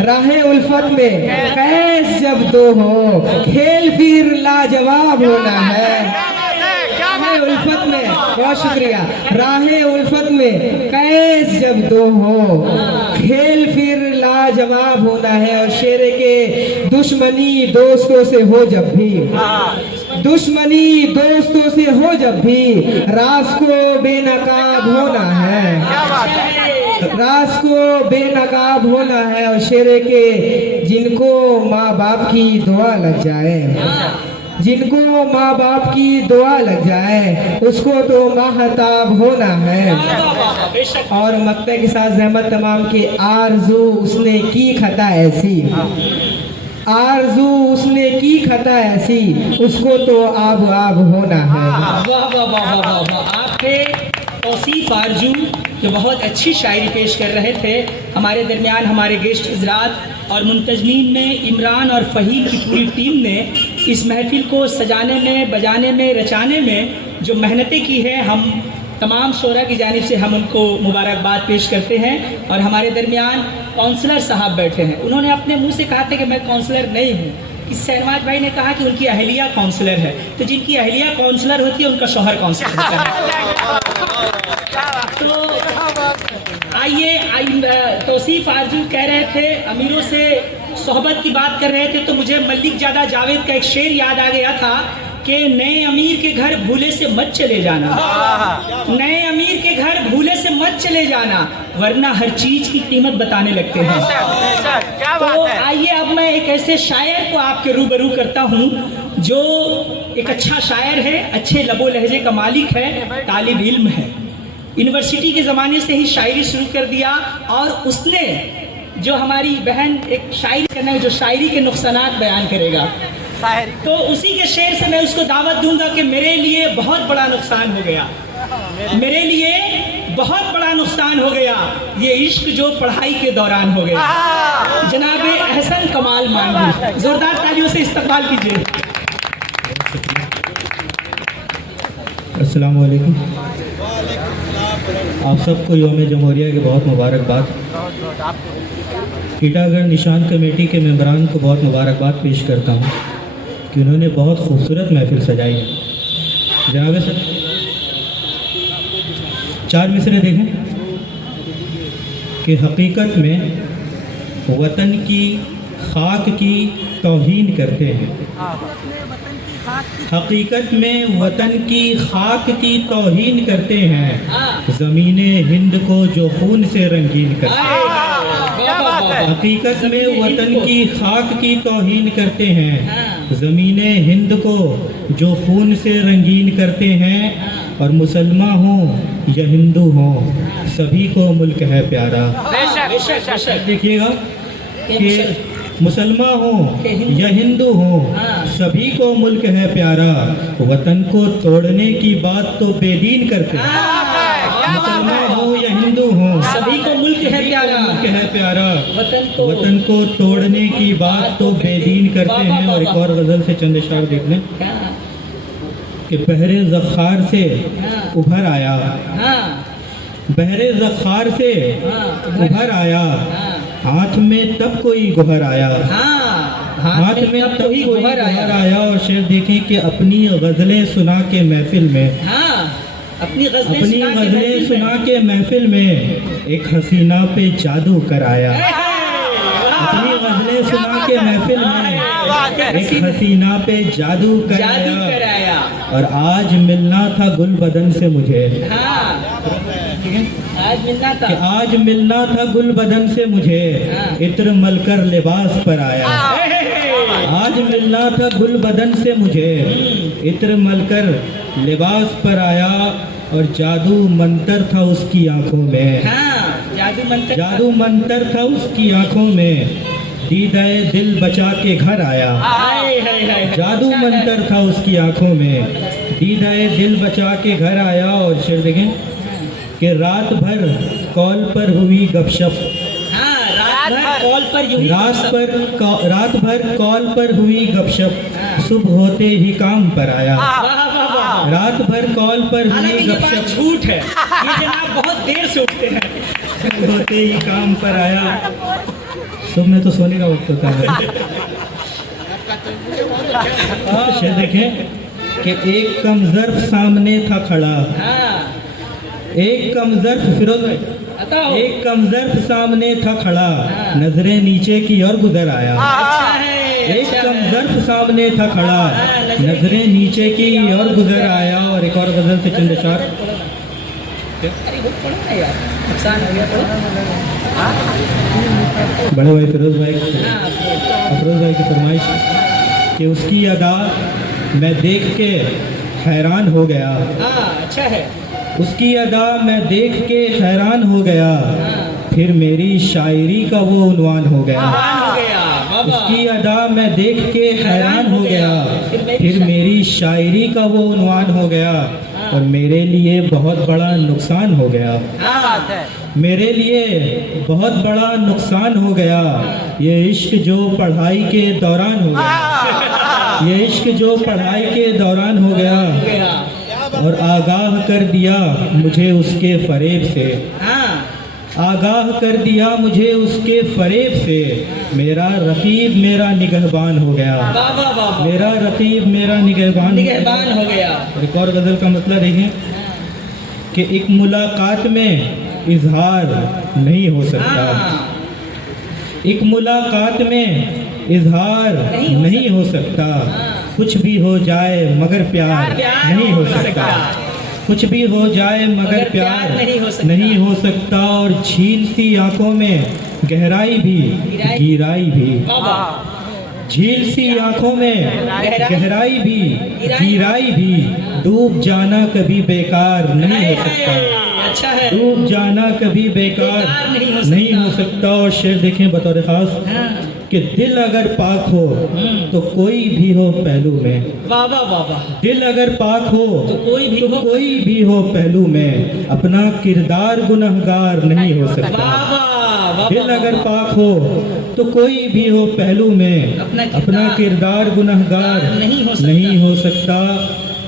राहे उल्फत में कैस जब दो हो, खेल फिर लाजवाब होना है। राहे उल्फत में, बहुत शुक्रिया, राहे उल्फत में कैस जब दो हो, खेल फिर लाजवाब होना है। और शेर के दुश्मनी दोस्तों से हो जब भी, दुश्मनी दोस्तों से हो जब भी, राज को बेनकाब होना है, राज को बेनकाब होना है। और शेर के जिनको माँ बाप की दुआ लग जाए, जिनको माँ बाप की दुआ लग जाए, उसको तो माहताब होना है। और मक्ते के साथ ज़हमत तमाम के, आरज़ू उसने की खता ऐसी, आरज़ू उसने की खता ऐसी, उसको तो आब आब होना है। वाह वाह वाह वाह वाह। आपके तौसीफ आरजू जो बहुत अच्छी शायरी पेश कर रहे थे हमारे दरमियान, हमारे गेस्ट हजरात और मुंतजमीन में इमरान और फ़हीम की पूरी टीम ने इस महफिल को सजाने में, बजाने में, रचाने में जो मेहनतें की हैं, हम तमाम शोरा की जानिब से हम उनको मुबारकबाद पेश करते हैं। और हमारे दरमियान काउंसलर साहब बैठे हैं, उन्होंने अपने मुंह से कहा था कि मैं काउंसलर नहीं हूँ। इस शहनवाज भाई ने कहा कि उनकी अहलिया काउंसलर है, तो जिनकी अहलिया काउंसलर होती है उनका शौहर काउंसलर होता है। तो आइए, तौसीफ आरजू कह रहे थे अमीरों से सोहबत की बात कर रहे थे, तो मुझे मलिक ज़्यादा जावेद का एक शेर याद आ गया था कि नए अमीर के घर भूले से मत चले जाना, नए अमीर के घर भूले से मत चले जाना, वरना हर चीज की कीमत बताने लगते हैं। तो आइए अब मैं एक ऐसे शायर को आपके रूबरू करता हूँ जो एक अच्छा शायर है, अच्छे लबो लहजे का मालिक है, तालिब इल्म है, यूनिवर्सिटी के ज़माने से ही शायरी शुरू कर दिया। और उसने जो हमारी बहन एक शायरी करना है, जो शायरी के नुकसानात बयान करेगा, तो उसी के शेर से मैं उसको दावत दूंगा कि मेरे लिए बहुत बड़ा नुकसान हो गया, मेरे लिए बहुत बड़ा नुकसान हो गया, ये इश्क जो पढ़ाई के दौरान हो गया। जनाब अहसन कमाल मांगू, जोरदार तालियों से इस्तकबाल कीजिए। अस्सलाम वालेकुम। आप सबको यौम जमहूरिया की बहुत मुबारकबाद। टीटागढ़ निशान कमेटी के मेंबरान को बहुत मुबारकबाद पेश करता हूँ कि उन्होंने बहुत खूबसूरत महफिल सजाई है। जनाब सर, 4 मिसरे देखें कि हकीकत में वतन की खाक की तौहीन करते हैं, हकीकत में वतन की खाक की तौहीन करते हैं, ज़मीने हिंद को जो खून से रंगीन करते हैं। हकीकत में वतन की खाक की तौहीन करते हैं, ज़मीने हिंद को जो खून से रंगीन करते हैं। और मुसलमान हों या हिंदू हों, सभी को मुल्क है प्यारा। देखिएगा कि मुसलमान हों या हिंदू हों, सभी को मुल्क है प्यारा। वतन को तोड़ने की बात तो बेदीन करते हैं। मुसलमान हो या हिंदू हो, सभी को मुल्क है प्यारा, मुल्क है प्यारा। वतन को तोड़ने की बात तो बेदीन करते हैं। और एक और गजल से चंद इशार देख लें कि बहरे ज़ख़्ख़ार से उभर आया, हाँ बहरे ज़ख़्ख़ार से हाँ उभर आया, हाँ हाथ में तब कोई गुहर आया, हाँ हाथ में तब कोई गुहर आया। और शेर देखें कि अपनी गज़लें सुना के महफिल में, हाँ अपनी गज़लें सुना के महफिल में एक हसीना पे जादू कराया, अपनी गज़लें सुना के महफिल में एक हसीना पे जादू कराया। और आज मिलना था गुल बदन से मुझे, आज मिलना कि आज मिलना था गुल बदन से मुझे, इत्र मलकर लिबास पर आया, आज मिलना था गुल बदन से मुझे, इत्र मलकर लिबास पर आया। और जादू मंतर था उसकी आंखों में, जादू मंतर था उसकी आंखों में, दीदाए दिल बचा के घर आया, जादू मंतर था उसकी आंखों में, दीदाए दिल बचा के घर आया। और शेर देखें कि रात भर कॉल पर हुई गपशप, रात भर कॉल पर हुई गपशप, सुबह होते ही काम पर आया, रात भर कॉल पर हुई गपशप, झूठ है, ये जनाब बहुत देर से उठते हैं। होते ही काम पर आया। सुबह तो सोने का वक्त होता है। शेर देखें कि एक कमजर्फ सामने था खड़ा, एक कमजर्फ फिरोज एक कमजर्फ सामने था खड़ा, नजरें नीचे की ओर गुजर आया, एक कमजर्फ सामने था खड़ा, नजरें नीचे की ओर गुजर आया। और एक और गजल से चंद अशार, बड़े भाई फिरोज भाई अफरोज भाई की फरमाइश कि उसकी अदा मैं देख के हैरान हो गया, अच्छा है, उसकी अदा मैं देख के हैरान हो गया, फिर मेरी शायरी का वो उन्वान हो गया, उसकी अदा मैं देख के हैरान हो गया, फिर मेरी शायरी का वो उन्वान हो गया। और मेरे लिए बहुत बड़ा नुकसान हो गया, मेरे लिए बहुत बड़ा नुकसान हो गया, ये इश्क जो पढ़ाई के दौरान हो गया, ये इश्क जो पढ़ाई के दौरान हो गया। और आगाह कर दिया मुझे उसके फरेब से, आगाह कर दिया मुझे उसके फरेब से, मेरा रकीब मेरा निगहबान हो गया, मेरा रकीब मेरा निगहबान हो गया। एक और गज़ल का मतलब देखें कि एक मुलाकात में इजहार नहीं हो सकता, एक मुलाकात में इजहार नहीं हो सकता, कुछ भी हो जाए मगर प्यार नहीं हो सकता, कुछ भी हो जाए मगर प्यार नहीं हो सकता। और झील सी आंखों में गहराई भी गहराई भी, झील सी आंखों में गहराई भी गहराई भी, डूब जाना कभी बेकार नहीं हो सकता, अच्छा है, डूब जाना कभी बेकार नहीं हो सकता। और शेर देखें बतौर खास कि दिल अगर पाक हो तो कोई भी हो पहलू में, दिल अगर पाक हो तो कोई भी हो पहलू में, अपना किरदार गुनहगार नहीं हो सकता, दिल अगर पाक हो तो कोई भी हो पहलू में, अपना किरदार गुनहगार नहीं हो सकता।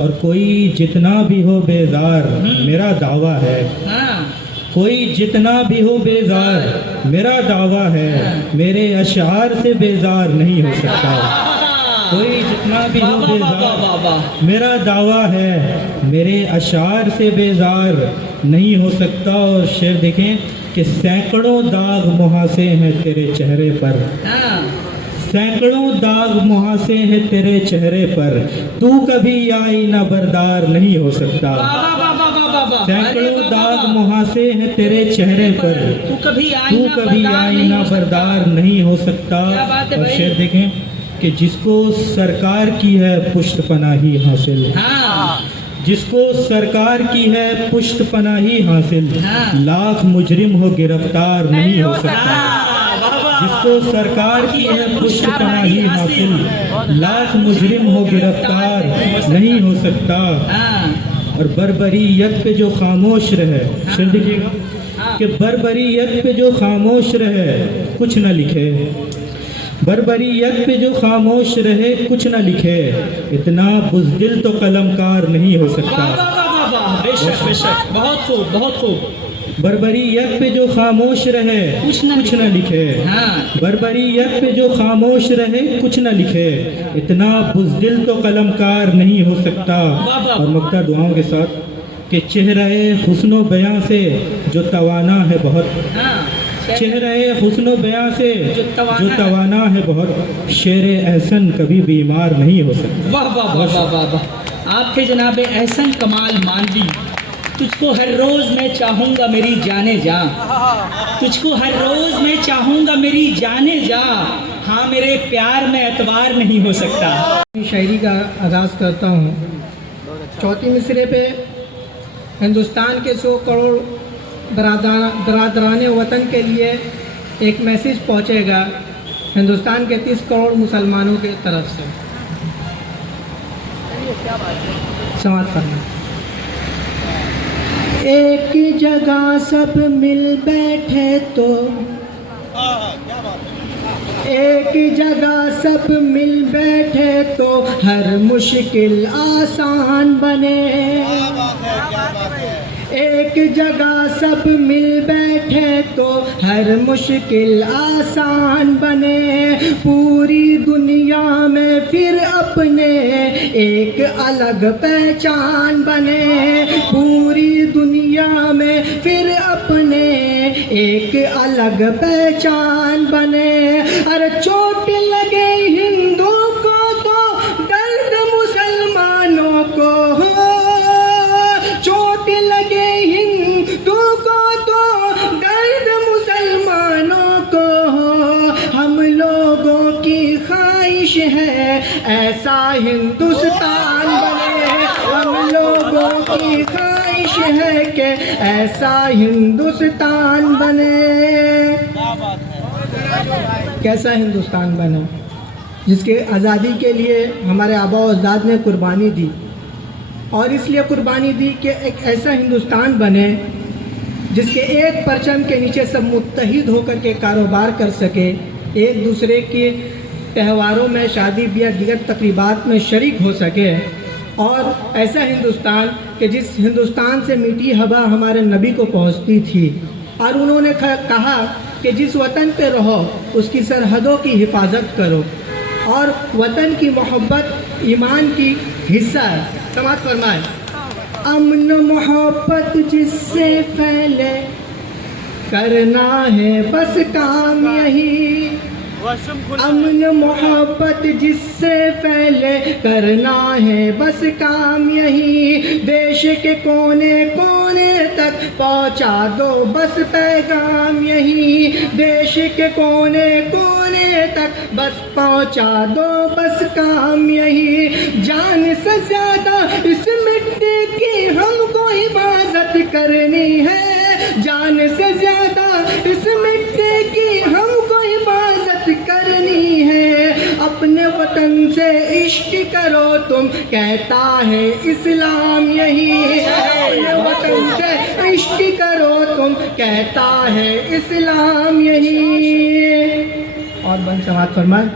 और कोई जितना भी हो बेजार मेरा दावा है, कोई जितना भी हो बेजार मेरा दावा है, मेरे अशआर से बेजार नहीं हो सकता, कोई जितना भी हो बेजार मेरा दावा है, मेरे अशआर से बेजार नहीं हो सकता। और शेर देखें कि सैकड़ों दाग मुहासे हैं तेरे चेहरे पर, सैकड़ों दाग मुहासे हैं तेरे चेहरे पर, तू कभी आईना बरदार नहीं हो सकता, सैकड़ों दाग मुहासे हैं तेरे चेहरे पर, तू कभी आईना बरदार नहीं हो सकता। और शेर देखें कि जिसको सरकार की है पुष्ट पनाही हासिल, जिसको सरकार की है पुष्ट पनाही हासिल, लाख मुजरिम हो गिरफ्तार नहीं हो सकता, जिसको सरकार की है पुष्ट पनाही हासिल, लाख मुजरिम हो गिरफ्तार नहीं हो सकता। और बर्बरियत पे जो खामोश रहे, शेर देखिएगा कि बर्बरियत पे जो खामोश रहे कुछ न लिखे, बर्बरियत पे जो खामोश रहे कुछ न लिखे, इतना बुज़दिल तो कलमकार नहीं हो सकता। बेशक बेशक, बहुत खूब बहुत खूब। बर्बरियत पे जो खामोश रहे कुछ न लिखे, बर्बरियत पे जो खामोश रहे कुछ न लिखे, इतना बुज़दिल तो कलमकार नहीं हो सकता। और मुक्ता दुआओं के साथ कि चेहरे हुस्नो बयां से जो तवाना है बहुत, चेहरे हुस्नो बयां से जो तवाना है बहुत, शेर एहसन कभी बीमार नहीं हो सकता। वाह वाह वाह वाह वाह वाह, आपके जनाब एहसन कमाल मानवी। तुझको हर रोज मैं चाहूंगा मेरी जाने जा, तुझको हर रोज मैं चाहूंगा मेरी जाने जा, हाँ मेरे प्यार में एतबार नहीं हो सकता। शायरी का आगाज़ करता हूँ। चौथी मिसरे पे हिंदुस्तान के 100 करोड़ बरादरान वतन के लिए एक मैसेज पहुँचेगा हिंदुस्तान के 30 करोड़ मुसलमानों के तरफ से। समाप्त करना। एक जगह सब मिल बैठे तो, एक जगह सब मिल बैठे तो हर मुश्किल आसान बने। एक जगह सब मिल बैठे तो हर मुश्किल आसान बने। पूरी दुनिया में फिर अपने एक अलग पहचान बने। पूरी दुनिया में फिर अपने एक अलग पहचान बने। अरे चोट लगे हिंदू को तो दर्द मुसलमानों को हो, चोट लगे हिंदू को तो दर्द मुसलमानों को हो। हम लोगों की ख्वाहिश है ऐसा हिंदुस्तान बने। हम लोगों की ख्वाहिश है कि ऐसा हिंदुस्तान बने। कैसा हिंदुस्तान बना जिसके आज़ादी के लिए हमारे आबा और अजदाद ने कुर्बानी दी, और इसलिए कुर्बानी दी कि एक ऐसा हिंदुस्तान बने जिसके एक परचम के नीचे सब मुत्तहिद होकर के कारोबार कर सके, एक दूसरे के त्योहारों में, शादी ब्याह, दीगर तकरीबात में शरीक हो सके। और ऐसा हिंदुस्तान कि जिस हिंदुस्तान से मीठी हवा हमारे नबी को पहुंचती थी, और उन्होंने कहा कि जिस वतन पे रहो उसकी सरहदों की हिफाजत करो, और वतन की मोहब्बत ईमान की हिस्सा है। समाज फरमाए, अमन मोहब्बत जिससे फैले करना है बस काम यही। अमन मोहब्बत जिससे फैले करना है बस काम यही। देश के कोने कोने तक पहुंचा दो बस पैगाम यही। देश के कोने कोने तक बस पहुंचा दो बस काम यही। जान से ज्यादा इस मिट्टी की हमको हिफाजत करनी है। जान से ज्यादा इस मिट्टी की हमको हिफाजत करनी है। अपने वतन से इश्क करो तुम कहता है इस्लाम यही। अपने वतन से इश्क करो तुम कहता है इस्लाम यही। और बन समाज फरमाए,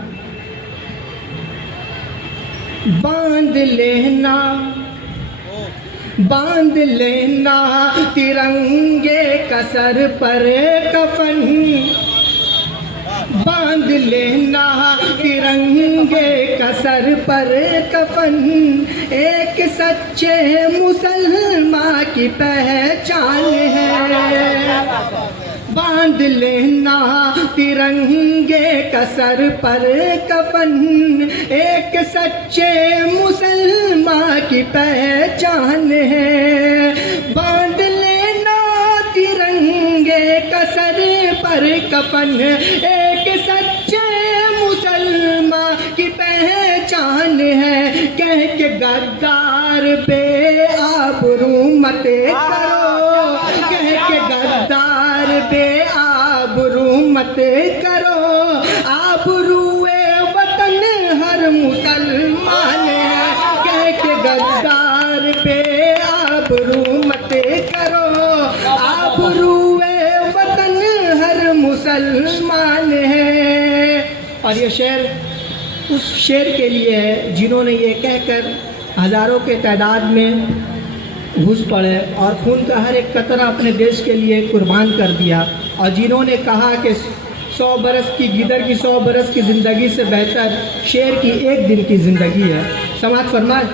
बांध लेना बांध लेना तिरंगे का सर पर कफन। बांध लेना तिरंगे का सर पर कफन। एक सच्चे मुसलमान की पहचान है। बांध लेना तिरंगे का सर पर कफन। एक सच्चे मुसलमान की पहचान है। बांध लेना तिरंगे का सर पर कफन। एक सच्चे मुसलमान की पहचान है। कह के गद्दार पे आबरू मत करो। कह के गद्दार पे आबरू मत करो। आबरूए वतन हर मुसलमान है। कह के गद्दार पे आबरू मत करो। आबरूए वतन हर मुसलमान है। और ये शेर उस शेर के लिए है जिन्होंने ये कहकर हज़ारों के तादाद में घुस पड़े और खून का हर एक कतरा अपने देश के लिए कुर्बान कर दिया, और जिन्होंने कहा कि 100 बरस की गिदड़ की 100 बरस की ज़िंदगी से बेहतर शेर की एक दिन की ज़िंदगी है। समाज फरमाए,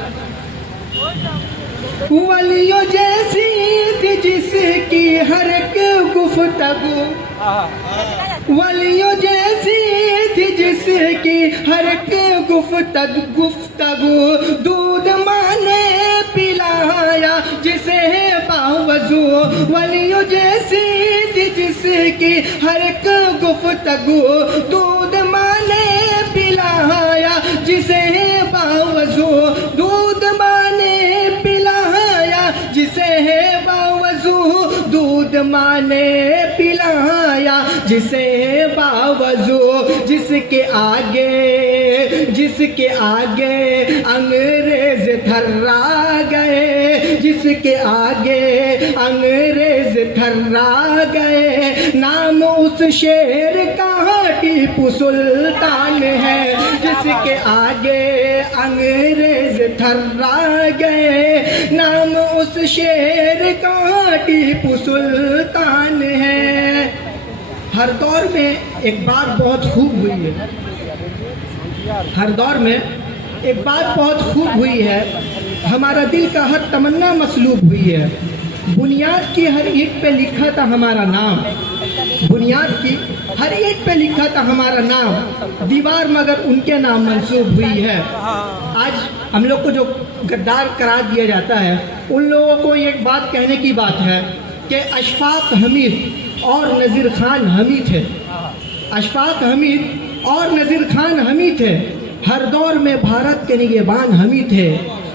वलियों जैसी थी जिसकी हर एक गुफ्तगू, वलियों जैसी थी जिसकी हर एक गुफ्तगू, दूध माने पिलाया जिसे बावजू, वलियों जैसी थी जिसकी हर एक गुफ्तगू, दूध माने पिलाया जिसे बावजू, दूध माने पिलाया जिसे बावजू, दूध माने पिलाया जिसे बावजू, जिसके आगे अंग्रेज थर्रा गए, जिसके आगे अंग्रेज थर्रा गए, नाम उस शेर का टीपू सुल्तान है, जिसके आगे अंग्रेज थर्रा गए, नाम उस शेर का टीपू सुल्तान है। हर दौर में एक बात बहुत खूब हुई है, हर दौर में एक बात बहुत खूब हुई है, हमारा दिल का हर तमन्ना मसलूब हुई है। बुनियाद की हर ईंट पे लिखा था हमारा नाम, बुनियाद की हर ईंट पे लिखा था हमारा नाम, दीवार मगर उनके नाम मंसूब हुई है। आज हम लोग को जो गद्दार करार दिया जाता है, उन लोगों को एक बात कहने की बात है कि अशफाक हमीद और नज़ीर खान हम ही थे, अशफाक हमीद और नज़ीर खान हम ही थे, हर दौर में भारत के निगहबान हम ही थे।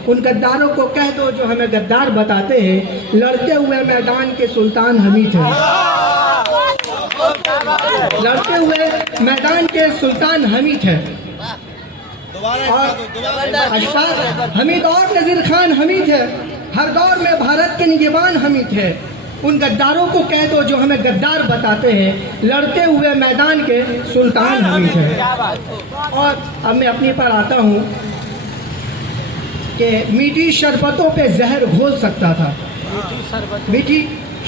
उन गद्दारों को कह दो जो हमें गद्दार बताते हैं, लड़ते हुए मैदान के सुल्तान हम ही थे, लड़ते हुए मैदान के सुल्तान हम ही थे। और अशफाक हमीद और नज़ीर खान हम ही थे, हर दौर में भारत के निगहबान हम ही थे। उन गद्दारों को कह दो जो हमें गद्दार बताते हैं, लड़ते हुए मैदान के सुल्तान हम ही थे। और अब मैं अपनी पर आता हूँ कि मीठी शरबतों पे जहर घोल सकता था, मीठी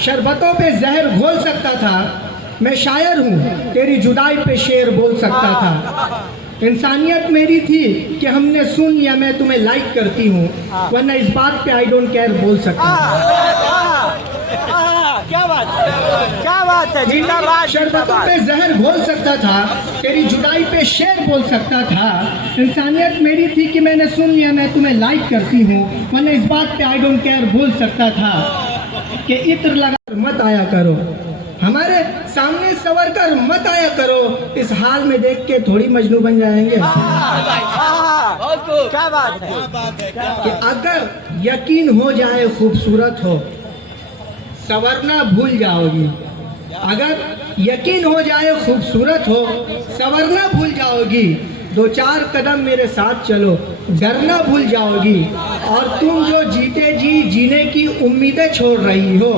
शरबतों पे जहर घोल सकता था, मैं शायर हूँ तेरी जुदाई पे शेर बोल सकता था। इंसानियत मेरी थी कि हमने सुन या मैं तुम्हें लाइक करती हूँ, वरना इस बात पे आई डोंट केयर बोल सकता था। क्या बात है, जिंदाबाद। शरबतों पे जहर घोल सकता था, तेरी जुदाई पे शेर बोल सकता था। इंसानियत मेरी थी कि मैंने सुन लिया मैं तुम्हें लाइक करती हूँ, वरना इस बात पे आई डोंट केयर बोल सकता था कि इत्र लगा मत आया करो, हमारे सामने सवर कर मत आया करो, इस हाल में देख के थोड़ी मजनू बन जाएंगे। क्या बात है कि अगर यकीन हो जाए खूबसूरत हो, संवरना भूल जाओगी, अगर यकीन हो जाए खूबसूरत हो, संवरना भूल जाओगी, 2-4 कदम मेरे साथ चलो, डरना भूल जाओगी। और तुम जो जीते जी जीने की उम्मीदें छोड़ रही हो,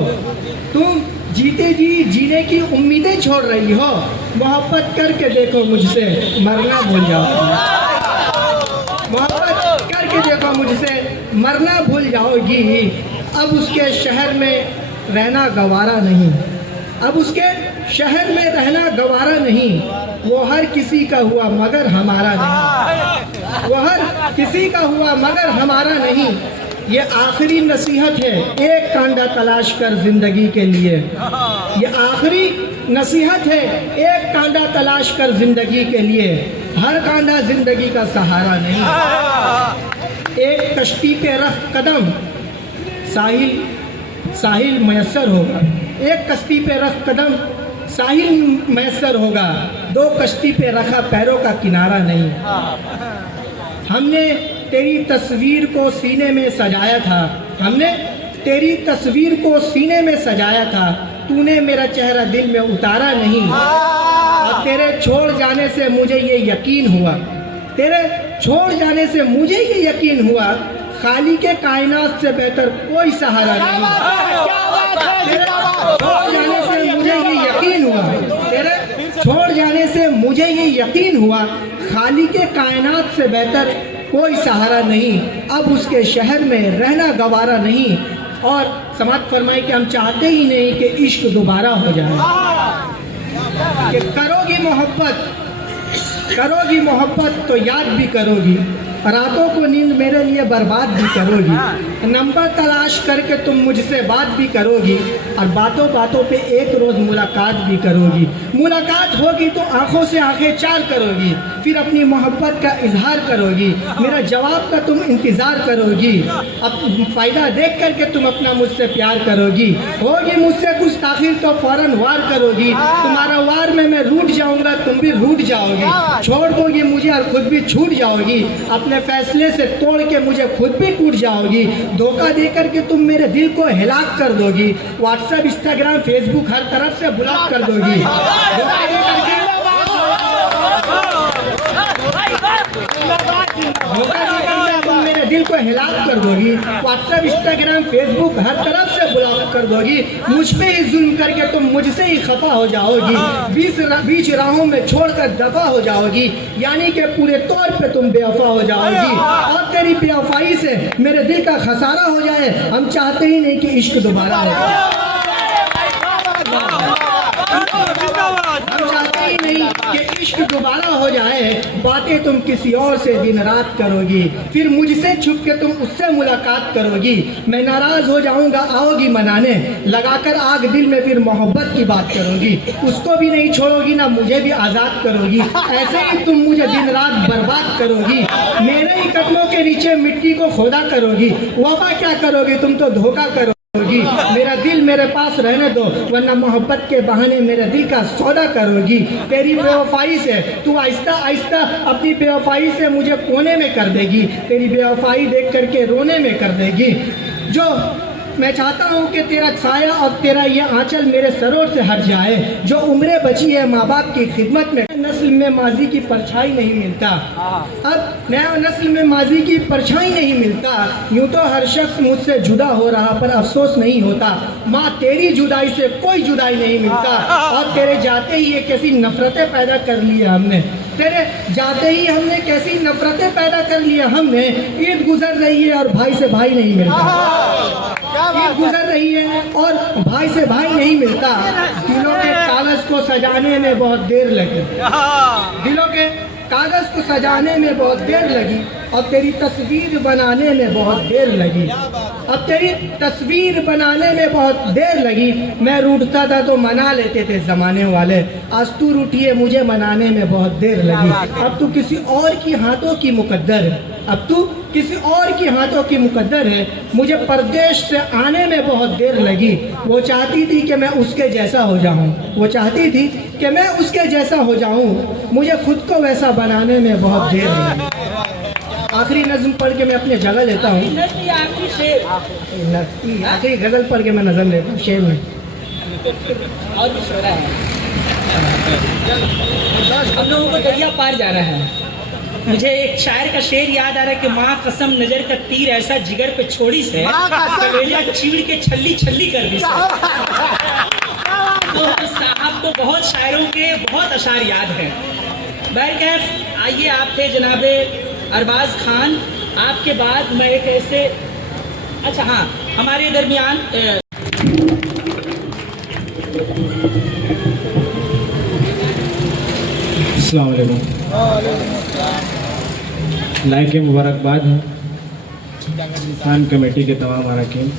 तुम जीते जी जीने की उम्मीदें छोड़ रही हो, मोहब्बत करके देखो मुझसे, मरना भूल जाओगी, मोहब्बत करके देखो मुझसे, मरना भूल जाओगी। अब उसके शहर में रहना गवारा नहीं, अब उसके शहर में रहना गवारा नहीं, वो हर किसी का हुआ मगर हमारा नहीं, वो हर किसी का हुआ मगर हमारा नहीं। ये आखिरी नसीहत है, एक कांडा तलाश कर जिंदगी के लिए, ये आखिरी नसीहत है, एक कांडा तलाश कर जिंदगी के लिए, हर कांडा जिंदगी का सहारा नहीं। एक कश्ती पे रख कदम साहिल मयसर होगा, एक कश्ती पे रख कदम साहिल मयसर होगा, 2 कश्ती पे रखा पैरों का किनारा नहीं। हमने तेरी तस्वीर को सीने में सजाया था, हमने तेरी तस्वीर को सीने में सजाया था, तूने मेरा चेहरा दिल में उतारा नहीं। और तेरे छोड़ जाने से मुझे ये यकीन हुआ, तेरे छोड़ जाने से मुझे ये यकीन हुआ, खाली के कायनात से बेहतर कोई सहारा नहीं। तेरे छोड़ जाने से मुझे ये यकीन हुआ, तेरे छोड़ जाने से मुझे मुझे ये यकीन हुआ खालिक कायनात से बेहतर कोई सहारा नहीं, अब उसके शहर में रहना गवारा नहीं। और समाप्त फरमाए कि हम चाहते ही नहीं कि इश्क दोबारा हो जाए। कि करोगी मोहब्बत तो याद भी करोगी, रातों को नींद मेरे लिए बर्बाद भी करोगी, नंबर तलाश करके तुम मुझसे बात भी करोगी, और बातों बातों पे एक रोज़ मुलाकात भी करोगी। मुलाकात होगी तो आंखों से आंखें चार करोगी, फिर अपनी मोहब्बत का इजहार करोगी, मेरा जवाब का तुम इंतज़ार करोगी, अब फ़ायदा देख करके तुम अपना मुझसे प्यार करोगी, होगी मुझसे कुछ ताख़ीर तो फ़ौरन वार करोगी, तुम्हारा वार में मैं रूठ जाऊँगा, तुम भी रूठ जाओगी, छोड़ दोगी मुझे और खुद भी छूट जाओगी, अपने फैसले से तोड़ के मुझे खुद भी टूट जाओगी, धोखा दे करके तुम मेरे दिल को हिलाक कर दोगी, व्हाट्सएप इंस्टाग्राम फेसबुक हर तरफ से ब्लॉक कर दोगी, धोखा दे करके तुम मेरे दिल को हिलाक कर दोगी, व्हाट्सएप इंस्टाग्राम फेसबुक हर तरफ से ब्लॉक कर दोगी, मुझ पे ही जुल्म करके तुम मुझसे ही खफा हो जाओगी, बीच राहों में छोड़कर दफा हो जाओगी, यानी कि पूरे तौर पे तुम बेवफा हो जाओगी, और तेरी बेवफाई से मेरे दिल का खसारा हो जाए। हम चाहते ही नहीं कि इश्क दोबारा हो, हम चाहते ही नहीं कि इश्क दोबारा हो जाए। बातें तुम किसी और से दिन रात करोगी, फिर मुझसे छुप के तुम उससे मुलाकात करोगी, मैं नाराज हो जाऊंगा आओगी मनाने, लगाकर आग दिल में फिर मोहब्बत की बात करोगी, उसको भी नहीं छोड़ोगी ना मुझे भी आज़ाद करोगी, ऐसे ही तुम मुझे दिन रात बर्बाद करोगी, मेरे ही कदमों के नीचे मिट्टी को खोदा करोगी, वफा क्या करोगी तुम तो धोखा करोगी, मेरा दिल मेरे पास रहने दो वरना मोहब्बत के बहाने मेरे दिल का सौदा करोगी, तेरी बेवफाई से तू आहिस्ता आहिस्ता अपनी बेवफाई से मुझे कोने में कर देगी, तेरी बेवफाई देख करके रोने में कर देगी। जो मैं चाहता हूँ कि तेरा साया और तेरा ये आंचल मेरे सरों से हट जाए, जो उम्रें बची है माँ बाप की खिदमत में, नस्ल में माजी की परछाई नहीं मिलता, अब नया नस्ल में माजी की परछाई नहीं मिलता, यूँ तो हर शख्स मुझसे जुदा हो रहा पर अफसोस नहीं होता, माँ तेरी जुदाई से कोई जुदाई नहीं मिलता, और तेरे जाते ही ये कैसी नफरतें पैदा कर ली है हमने, तेरे जाते ही हमने कैसी नफरतें पैदा कर ली है हमने, ईद गुजर रही है और भाई से भाई नहीं मिलता, ईद गुजर रही है और भाई से भाई नहीं मिलता, दिलों के कागज को सजाने में बहुत देर लगी, दिलों के कागज को सजाने में बहुत देर लगी, और तेरी तस्वीर बनाने में बहुत देर लगी, अब तेरी तस्वीर बनाने में बहुत देर लगी, मैं रूठता था तो मना लेते थे ज़माने वाले, आज तू रूठी है मुझे मनाने में बहुत देर लगी, अब तू किसी और की हाथों की मुकद्दर है, अब तू किसी और की हाथों की मुकद्दर है, मुझे परदेश से आने में बहुत देर लगी, वो चाहती थी कि मैं उसके जैसा हो जाऊं, वो चाहती थी कि मैं उसके जैसा हो जाऊं, मुझे खुद को वैसा बनाने में बहुत देर लगी। आखिरी नज़्म पढ़ के मैं अपनी जगह लेता हूँ, आखिरी गज़ल पढ़ के मैं नज़म लेता हूँ शेर में। और भी शोरा है, हम लोगों को दरिया पार जाना है। मुझे एक शायर का शेर याद आ रहा है कि माँ कसम नजर का तीर ऐसा जिगर पे छोड़ी से कलेजा चीड़ के छल्ली छल्ली कर दी। तो साहब को बहुत शायरों के बहुत अशार याद हैं। बहरकैफ आइए, आप थे जनाबे अरबाज खान, आपके बाद मैं एक ऐसे, अच्छा हाँ, हमारे दरमियान अस्सलाम वालेकुम, लाइक के मुबारकबाद है खान कमेटी के तमाम अरकान,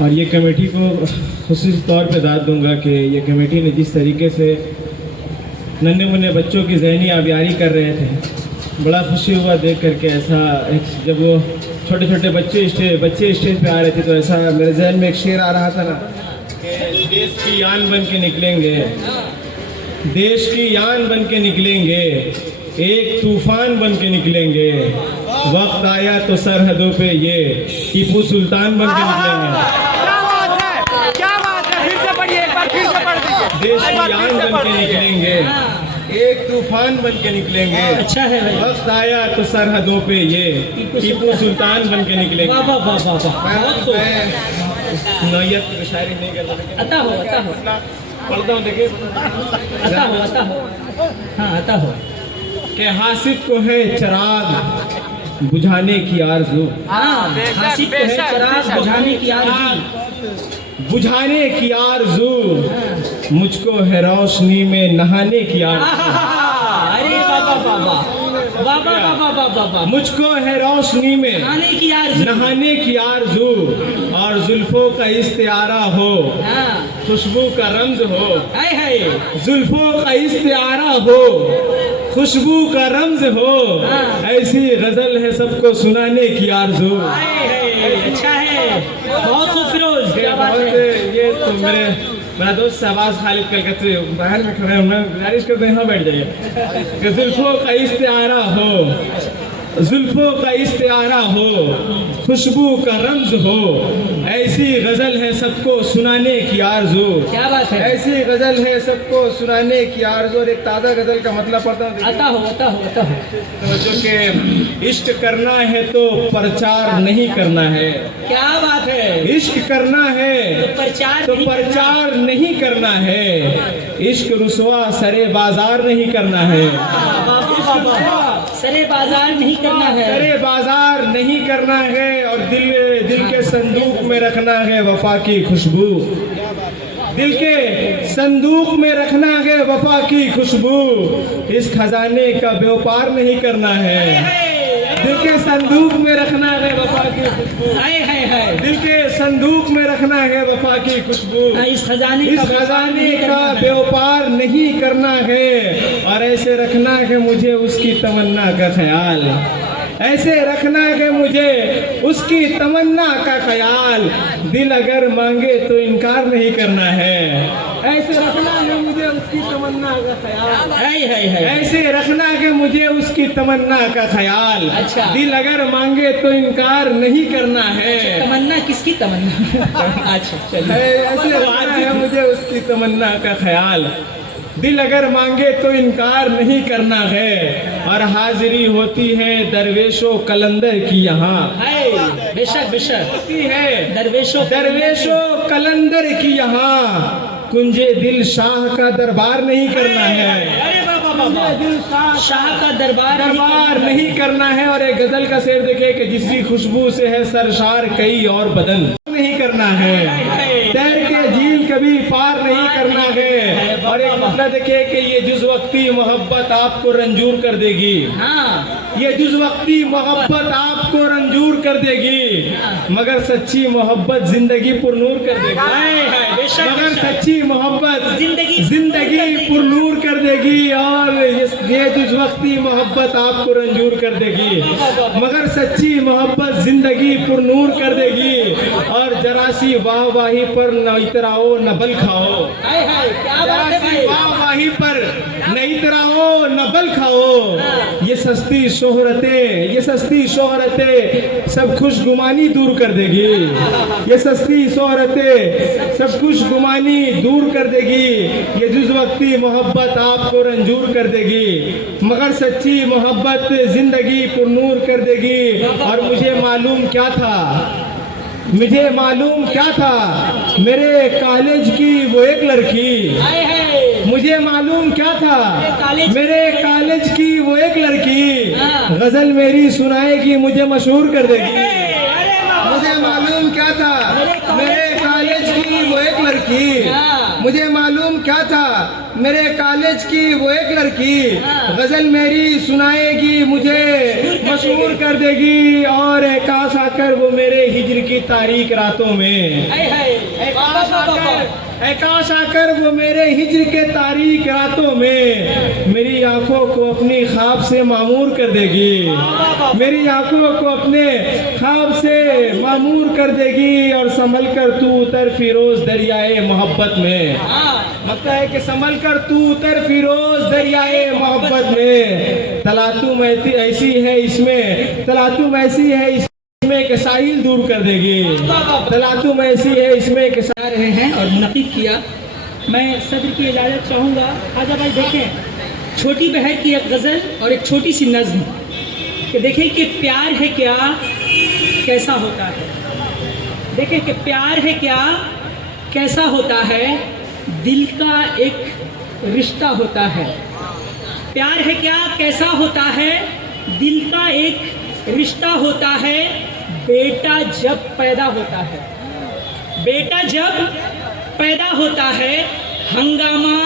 और ये कमेटी को खुसूसी तौर पे दाद दूंगा कि ये कमेटी ने जिस तरीके से नन्हे मुन्ने बच्चों की ज़हनी आबियारी कर रहे थे, बड़ा खुशी हुआ देख करके। ऐसा जब वो छोटे छोटे बच्चे स्टेज पे आ रहे थे तो ऐसा मेरे जहन में एक शेर आ रहा था ना कि देश की यान बन के निकलेंगे, देश की यान बन के निकलेंगे, एक तूफान बन के निकलेंगे, वक्त आया तो सरहदों पे ये टीपू सुल्तान बन के निकलेंगे। क्या बात है, फिर से पढ़िए एक बार, फिर से पढ़ दीजिए। देश की यान बन के निकलेंगे, एक तूफान बन के निकलेंगे, अच्छा है, वक्त आया तो सरहदों पे ये टीपू सुल्तान बन के निकलेंगे। वाह वाह वाह वाह, नौयत शायरी नहीं कर सकता, पढ़ता हूँ, देखिए आता हो हाँ आता हो। कि हासिद को है चिराग बुझाने की आरज़ू, हाँ हासिद को है चिराग बुझाने की आरज़ू, बुझाने की आरज़ू, मुझको है रोशनी में नहाने की आरज़ू। अरे बाबा बाबा बाबा बाबा बाबा बाबा, मुझको है रोशनी में नहाने की आरज़ू, नहाने की आरज़ू, और जुल्फों का इस्तिआरा हो, हाँ खुशबू का रमज हो, हाय हाय, जुल्फों का इस्तिआरा हो, खुशबू का रमज हो, ऐसी गजल है सबको सुनाने की आरज़ू। हाय हाय, अच्छा है, बहुत खूबसूरत, क्या बात बहुत है। ये तो मेरा दोस्त शहबाज खालिद कलकत्ते बाहर में खड़े हैं, गुजारिश करते हैं यहाँ बैठ जाइए। कि जुल्फों का इस्तिआरा हो, जुल्फों का इस्तिआरा हो, खुशबू का रमज हो, ऐसी गजल है सबको सुनाने की आरज़ू। क्या बात है, ऐसी गजल है सबको सुनाने की आरज़ू। और एक ताज़ा गजल का मतलब पढ़ता हूँ, आता हो आता हो आता हो। तो जो कि इश्क करना है तो प्रचार नहीं करना है, क्या बात है, इश्क करना है प्रचार तो नहीं करना। प्रचार नहीं करना है, इश्क रुसवा सरे बाजार नहीं करना है, बाबू बाबा, सरे बाजार नहीं करना है, सरे बाजार नहीं करना है, और दिल के संदूक में रखना है वफा की खुशबू, दिल के संदूक में रखना है वफा की खुशबू, इस खजाने का व्यापार नहीं करना है, दिल के संदूक में रखना है वफा की खुशबू, हाय हाय हाय, दिल के संदूक में रखना है वफा की खुशबू, इस खजाने का व्यापार नहीं करना है, और ऐसे रखना है मुझे उसकी तमन्ना का ख्याल, ऐसे रखना है मुझे उसकी तमन्ना का ख्याल, दिल अगर मांगे तो इनकार नहीं करना है, ऐसे रखना है मुझे उसकी तमन्ना का ख्याल, हाय हाय हाय, ऐसे रखना है मुझे उसकी तमन्ना का ख्याल, अच्छा। दिल अगर मांगे तो इनकार नहीं करना है, तमन्ना किसकी तमन्ना? अच्छा चलिए, ऐसे रखना है मुझे उसकी तमन्ना का ख्याल, दिल अगर मांगे तो इनकार नहीं करना है, और हाजिरी होती है दरवेशों कलंदर की यहाँ, हाय बेशक बेशक, होती है दरवेशों दरवेशों कलंदर की यहाँ, कुंजे दिल शाह का दरबार नहीं करना है, अरे बाबा बाबा, शाह का दरबार नहीं करना है। और एक गजल का शेर देखे कि जिसकी खुशबू से है सरशार कई और बदन नहीं करना है, तैर के झील कभी पार नहीं करना है। और एक मतलब देखे कि ये जुज़ वक्ती मोहब्बत आपको रंजूर कर देगी, हाँ ये जुज़ वक्ती मोहब्बत आपको रंजूर कर देगी, मगर सच्ची मोहब्बत जिंदगी पुरनूर कर देगी, हाय हाय बेशक, मगर सच्ची मोहब्बत जिंदगी पुरनूर कर देगी, और ये जुज़ वक्ती मोहब्बत आपको रंजूर कर देगी, मगर सच्ची मोहब्बत जिंदगी पुरनूर कर देगी, और जरा सी वाहवाही पर न इतराओ न बल खाओ, हाय हाय, क्या बात है भाई, वाहवाही पर न इतराओ न बल खाओ, ये सस्ती शोहरतें सब खुशगुमानी दूर कर देगी, ये सस्ती शोहरतें सब खुशगुमानी दूर कर देगी, ये जुज़ वक्ती मोहब्बत आपको रंजूर कर देगी, मगर सच्ची मोहब्बत जिंदगी पुरनूर कर देगी। और मुझे मालूम क्या था मेरे कॉलेज की वो एक लड़की, हाय हाय, मुझे मालूम क्या था मेरे कॉलेज की वो एक लड़की, हाँ। गजल मेरी सुनाएगी मुझे मशहूर कर देगी, अरे बाबा, मुझे मालूम क्या था मेरे कॉलेज की वो एक लड़की, हाँ। मुझे मालूम क्या था मेरे कॉलेज की वो एक लड़की, हाँ। गजल मेरी सुनाएगी मुझे मशहूर कर देगी, और काश आकर वो मेरे हिज्र की तारीक रातों में, हाय हाय, बाबा बाबा, काश आकर वो मेरे हिज्र के तारीक रातों में मेरी आंखों को अपनी ख्वाब से मामूर कर देगी, मेरी आंखों को अपने ख्वाब से मामूर कर देगी, और संभल कर तू उतर फिरोज दरियाए मोहब्बत में, लगता है कि संभल कर तू उतर फिरोज दरियाए मोहब्बत में, तलातुम ऐसी है इसमें के साहिल दूर कर देगी, तलातुम ऐसी है इसमें के आ रहे हैं और मुनाफिक किया। मैं सब्र की इजाज़त चाहूँगा। आजा भाई देखें, छोटी बहर की एक गज़ल और एक छोटी सी नज़्म कि देखें कि प्यार है क्या, कैसा होता है, देखें कि प्यार है क्या, कैसा होता है, दिल का एक रिश्ता होता है। प्यार है क्या, कैसा होता है? दिल का एक रिश्ता होता है। बेटा जब पैदा होता है, बेटा जब पैदा होता है, हंगामा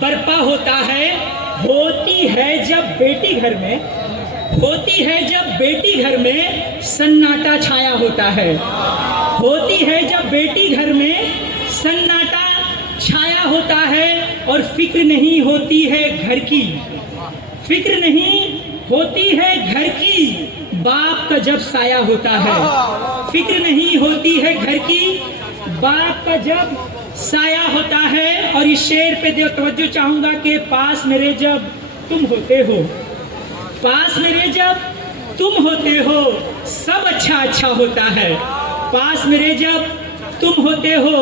बरपा होता है। होती है जब बेटी घर में, होती है जब बेटी घर में सन्नाटा छाया होता है। होती है जब बेटी घर में सन्नाटा छाया होता है और फिक्र नहीं होती है घर की, फिक्र नहीं होती है घर की। बाप का जब साया होता है, फिक्र नहीं होती है घर की, बाप का जब साया होता है। और इस शेर पे तवज्जो चाहूंगा कि पास मेरे जब तुम होते हो, पास मेरे जब तुम होते हो, सब अच्छा अच्छा होता है। पास मेरे जब तुम होते हो,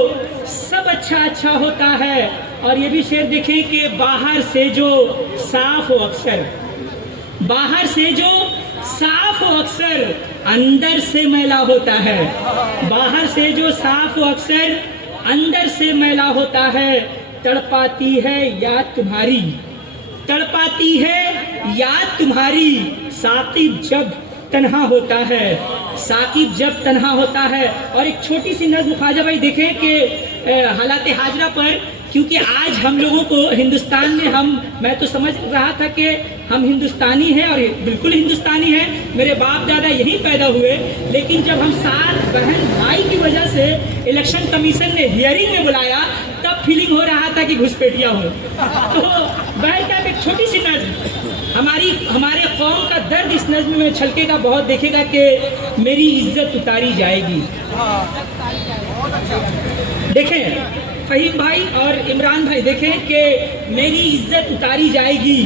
सब अच्छा अच्छा होता है। और ये भी शेर देखें कि बाहर से जो साफ हो अक्सर, बाहर से जो साफ हो अक्सर, अंदर से मैला होता है। बाहर से जो साफ हो अक्सर, अंदर से मैला होता है। तड़पाती है याद तुम्हारी, तड़पाती है याद तुम्हारी। साकिब जब तन्हा होता है, साकिब जब तन्हा होता है। और एक छोटी सी नज़्म ख्वाजा भाई देखें कि हालात हाजरा पर, क्योंकि आज हम लोगों को हिंदुस्तान में मैं तो समझ रहा था कि हम हिंदुस्तानी हैं और बिल्कुल हिंदुस्तानी हैं, मेरे बाप दादा यहीं पैदा हुए। लेकिन जब हम साथ बहन भाई की वजह से इलेक्शन कमीशन ने हियरिंग में बुलाया, तब फीलिंग हो रहा था कि घुसपैठिया हो। तो बहरकैफ एक छोटी सी नज़्म, हमारे कौम का दर्द इस नज़्म में छलकेगा, बहुत देखेगा कि मेरी इज्जत उतारी जाएगी। देखें फहीम भाई और इमरान भाई, देखें कि मेरी इज्जत उतारी जाएगी,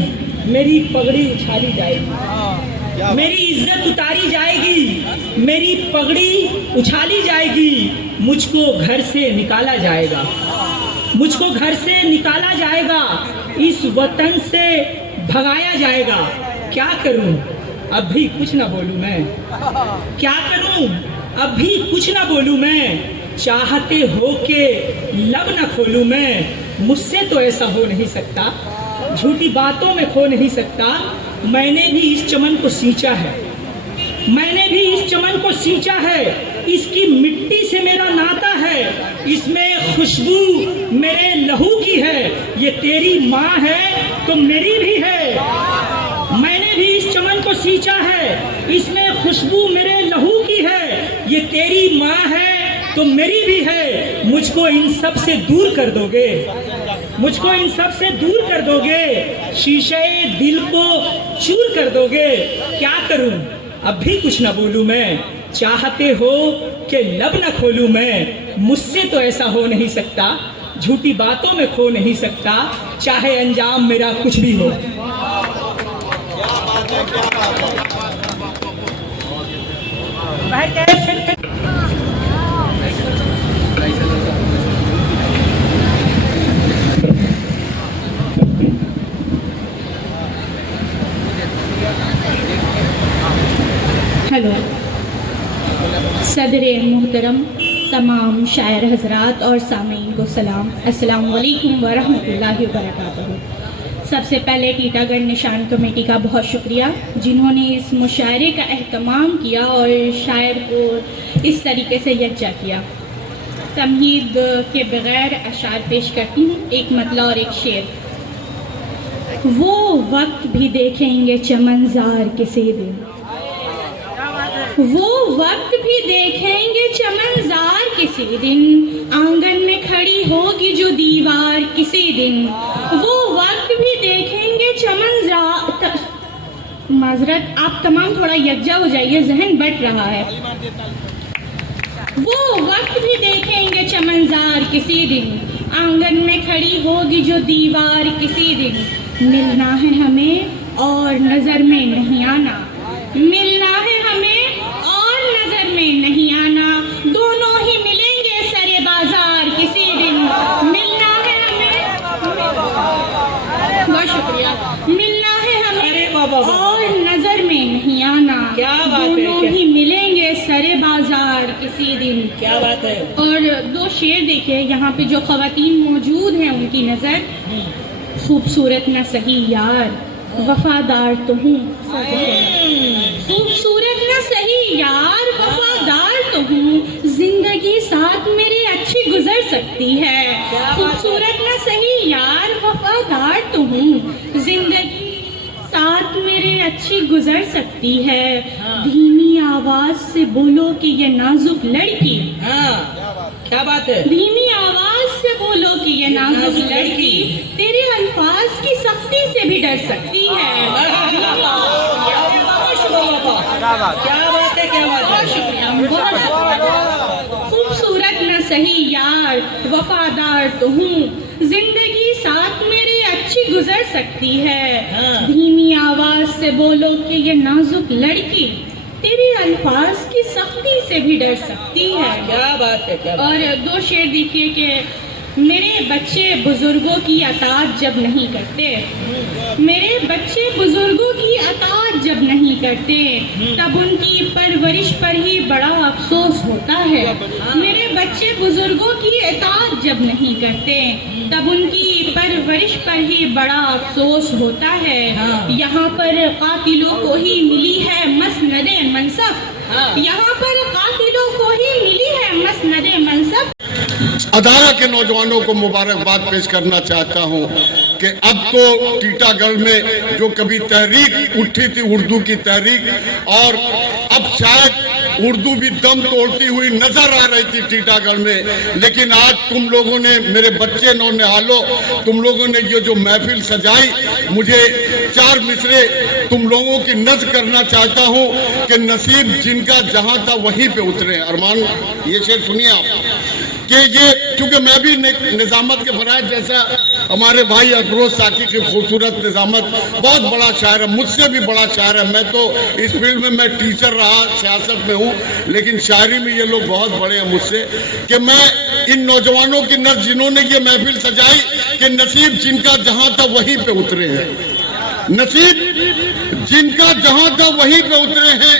मेरी पगड़ी उछाली जाएगी, मेरी इज्जत उतारी जाएगी, मेरी पगड़ी उछाली जाएगी। मुझको घर से निकाला जाएगा, मुझको घर से निकाला जाएगा, इस वतन से भगाया जाएगा। क्या करूं अब भी कुछ ना बोलूं मैं, क्या करूं अब भी कुछ ना बोलूं मैं। चाहते हो के लब न खोलूं मैं, मुझसे तो ऐसा हो नहीं सकता, झूठी बातों में खो नहीं सकता। मैंने भी इस चमन को सींचा है, मैंने भी इस चमन को सींचा है। इसकी मिट्टी से मेरा नाता है, इसमें खुशबू मेरे लहू की है। ये तेरी माँ है तो मेरी भी है, मैंने भी इस चमन को सींचा है, इसमें खुशबू मेरे लहू की है। ये तेरी माँ है तो मेरी भी है। मुझको इन सब से दूर कर दोगे, मुझको इन सब से दूर कर दोगे, शीशे दिल को चूर कर दोगे। क्या करूं अब भी कुछ ना बोलूं मैं, चाहते हो कि लब न खोलूं मैं। मुझसे तो ऐसा हो नहीं सकता, झूठी बातों में खो नहीं सकता, चाहे अंजाम मेरा कुछ भी हो। हेलो सदर मोहतरम, तमाम शायर हजरात और सामीन को सलाम, अस्सलाम वालेकुम व रहमतुल्लाहि व बरकातहू। सबसे पहले टीटागढ़ निशान कमेटी का बहुत शुक्रिया, जिन्होंने इस मुशायरे का एहतमाम किया और शायर को इस तरीके से यकजा किया। तमहीद के बगैर अशार पेश करती हूँ, एक मतला और एक शेर। वो वक्त भी देखेंगे चमनजार किसी दिन, वो वक्त भी देखेंगे चमनजार किसी दिन, आंगन में खड़ी होगी जो दीवार किसी दिन। वो वक्त भी देखेंगे चमनजार, माजरत आप तमाम थोड़ा यकजा हो जाइए, जहन बट रहा है। वो वक्त भी देखेंगे चमनजार किसी दिन, आंगन में खड़ी होगी जो दीवार किसी दिन। मिलना है हमें और नजर में नहीं आना, मिलना है हमें और नजर में नहीं आना, दोनों ही मिलेंगे सरे बाजार किसी दिन। मिलना है हमें, बहुत शुक्रिया, मिलना है हमें और नजर में नहीं आना, क्या बात है, दोनों ही मिलेंगे सरे बाजार किसी दिन। क्या बात है। और दो शेर देखिए यहाँ पे जो ख़वातीन मौजूद हैं उनकी नज़र। खूबसूरत न सही यार वफादार तो हूँ, खूबसूरत न सही यार वफादार तो हूँ, जिंदगी साथ मेरे अच्छी गुजर सकती है। खूबसूरत न सही यार वफादार तो हूँ, जिंदगी साथ मेरे अच्छी गुजर सकती है। धीमी आवाज से बोलो कि ये नाजुक लड़की, क्या बात है? धीमी आवाज से बोलो कि ये नाजुक लड़की तेरे अल्फाज की सख्ती से भी डर सकती है। क्या बात है? क्या बात है? खूबसूरत न सही यार वफादार तो हूँ, जिंदगी साथ मेरी अच्छी गुजर सकती है। धीमी आवाज से बोलो कि ये नाजुक लड़की तेरे अल्फाज की सख्ती से भी डर सकती है। क्या बात है? क्या बात है? और दो शेर देखिए कि मेरे बच्चे बुजुर्गों की अताअत जब नहीं करते, मेरे बच्चे बुजुर्गों की अताअत जब नहीं करते, तब उनकी परवरिश पर ही बड़ा अफसोस होता है। मेरे बच्चे बुजुर्गों की अताअत जब नहीं करते, तब उनकी परवरिश पर ही बड़ा अफसोस होता है। यहाँ पर कातिलों को ही मिली है मसनदे मनसब, यहाँ पर कातिलों को ही मिली है मसनदे मनसब। अदारा के नौजवानों को मुबारकबाद पेश करना चाहता हूं कि अब तो टीटागढ़ में जो कभी तहरीक उठी थी उर्दू की तहरीक, और अब शायद उर्दू भी दम तोड़ती हुई नजर आ रही थी टीटागढ़ में, लेकिन आज तुम लोगों ने, मेरे बच्चे नौनिहालों, तुम लोगों ने ये जो महफिल सजाई, मुझे चार मिसरे तुम लोगों की नज़्म करना चाहता हूं कि नसीब जिनका जहां था वहीं पे उतरे। अरमान, ये शेर सुनिए आप कि ये, चूंकि मैं भी निजामत के फराज जैसा हमारे भाई अफरोज साकी की खूबसूरत निजामत, बहुत बड़ा शायर है, मुझसे भी बड़ा शायर है। मैं तो इस फील्ड में मैं टीचर रहा, सियासत में हूँ, लेकिन शायरी में ये लोग बहुत बड़े हैं मुझसे, कि मैं इन नौजवानों की नज़्म जिन्होंने ये महफिल सजाई कि नसीब जिनका जहां था वहीं पे उतरे हैं, नसीब जिनका जहां था वहीं पे उतरे हैं,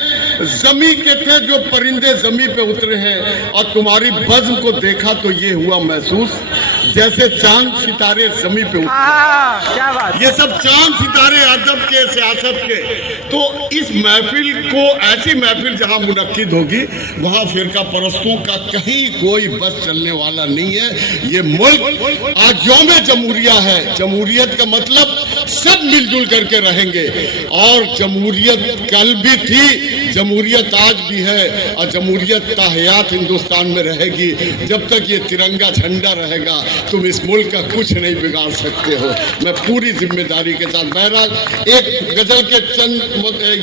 जमी के थे जो परिंदे जमी पे उतरे हैं, और तुम्हारी बज़्म को देखा तो ये हुआ महसूस जैसे चांद सितारे जमी पे उतरे। क्या बात। ये सब चांद सितारे अदब के, सियासत के। तो इस महफिल को, ऐसी महफिल जहां मुनक्किद होगी वहां फिरका परस्तों का कहीं कोई बस चलने वाला नहीं है। ये मुल्क आज यौम जमहूरिया है, जमहूरियत का मतलब सब मिलजुल करके रहेंगे, और जमहूरियत कल भी थी, जमहूरियत आज भी है, और जमहूरियत ताहयात हिंदुस्तान में रहेगी। जब तक ये तिरंगा झंडा रहेगा तुम इस मुल्क का कुछ नहीं बिगाड़ सकते हो, मैं पूरी जिम्मेदारी के साथ। बहरहाल एक गजल के चंद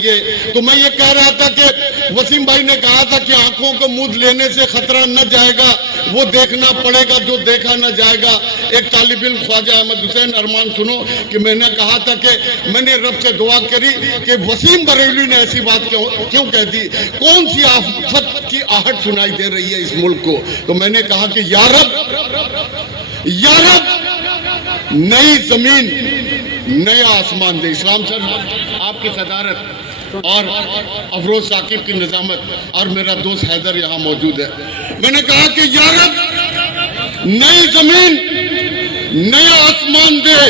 ये तो मैं ये कह रहा था कि वसीम भाई ने कहा था कि आंखों को मूंद लेने से खतरा न जाएगा, वो देखना पड़ेगा जो देखा न जाएगा। एक तालिब इल्म ख्वाजा अहमद हुसैन, अरमान सुनो कि मैंने कहा था कि मैंने रब से दुआ करी कि वसीम बरेलवी ने ऐसी बात क्यों कह दी, कौन सी आफत की आहट सुनाई दे रही है इस मुल्क को। तो मैंने कहा कि या रब नई जमीन नया आसमान दे। इस्लाम सर आपकी सदारत और अफरोज साकिब की निजामत और मेरा दोस्त हैदर यहाँ मौजूद है। मैंने कहा कि या रब नई जमीन नया आसमान दे,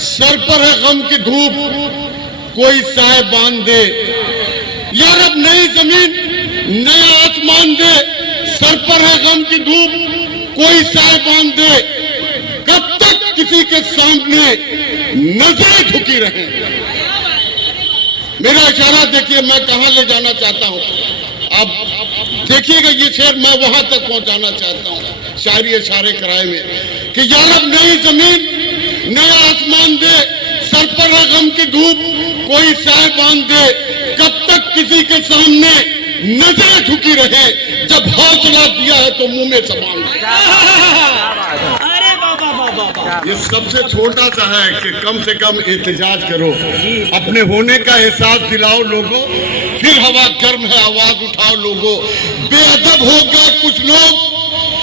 सर पर है गम की धूप कोई साए बांध दे। या रब नई जमीन नया आसमान दे, सर पर है गम की धूप कोई साए बांध दे। कब तक किसी के सामने नजरें झुकी रहे। मेरा इशारा देखिए मैं कहां ले जाना चाहता हूं। अब देखिएगा ये शेर मैं वहां तक पहुंचाना चाहता हूं शायरी इशारे कराए में कि या रब नई जमीन नया आसमान दे, सर पर है गम की धूप कोई साए बांध दे। कब तक किसी के सामने नजरें झुकी रहे, जब हौसला दिया है तो मुंह में जबान दे। अरे बाबा बाबा, ये सबसे छोटा सा है कि कम से कम एहतजाज करो, अपने होने का एहसास दिलाओ लोगों, फिर हवा गर्म है आवाज उठाओ लोगों। बेअदब हो गए कुछ लोग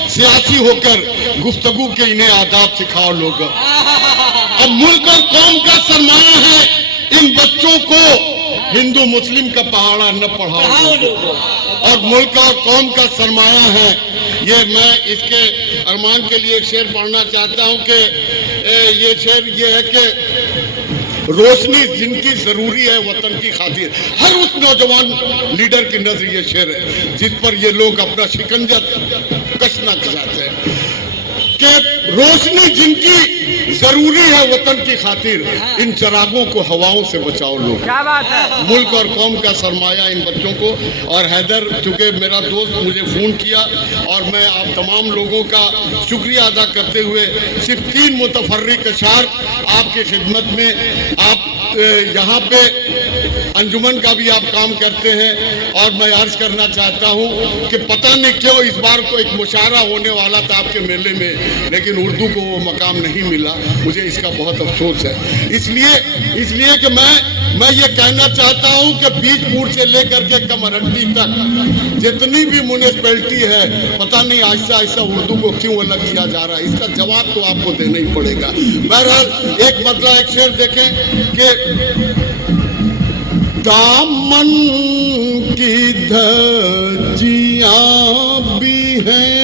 सियासी होकर, गुफ्तगू के इन्हें आदाब सिखाओ लोगों। अब मुल्क और कौम का सरमाया है, इन बच्चों को हिंदू मुस्लिम का पहाड़ा न पढ़ाओ। और मुल्क और कौम का सरमाया है, ये मैं इसके अरमान के लिए एक शेर पढ़ना चाहता हूँ कि ये शेर ये है कि रोशनी जिनकी जरूरी है वतन की खातिर, हर उस नौजवान लीडर की नजर ये शेर है जिस पर ये लोग अपना शिकंजा कसना चाहते हैं कि रोशनी जिनकी जरूरी है वतन की खातिर, इन चिरागों को हवाओं से बचाओ लोग। क्या बात है। मुल्क और कौम का सरमाया इन बच्चों को। और हैदर, चूंकि मेरा दोस्त मुझे फोन किया और मैं आप तमाम लोगों का शुक्रिया अदा करते हुए सिर्फ 3 मुतफर्रिक अशार आपकी खिदमत में, आप यहाँ पे अंजुमन का भी आप काम करते हैं और मैं अर्ज करना चाहता हूँ कि पता नहीं क्यों इस बार को एक मुशायरा होने वाला था आपके मेले में, लेकिन उर्दू को वो मकाम नहीं मिला। मुझे इसका बहुत अफसोस है। इसलिए कि मैं ये कहना चाहता हूँ कि बीजपुर से लेकर के कमरहट्टी तक जितनी भी म्यूनिसिपैलिटी है, पता नहीं आहिस्ता आहिस्ता उर्दू को क्यों अलग किया जा रहा है। इसका जवाब तो आपको देना ही पड़ेगा। बहरहाल एक बदला एक शेर देखें कि दामन की धज्जियां भी हैं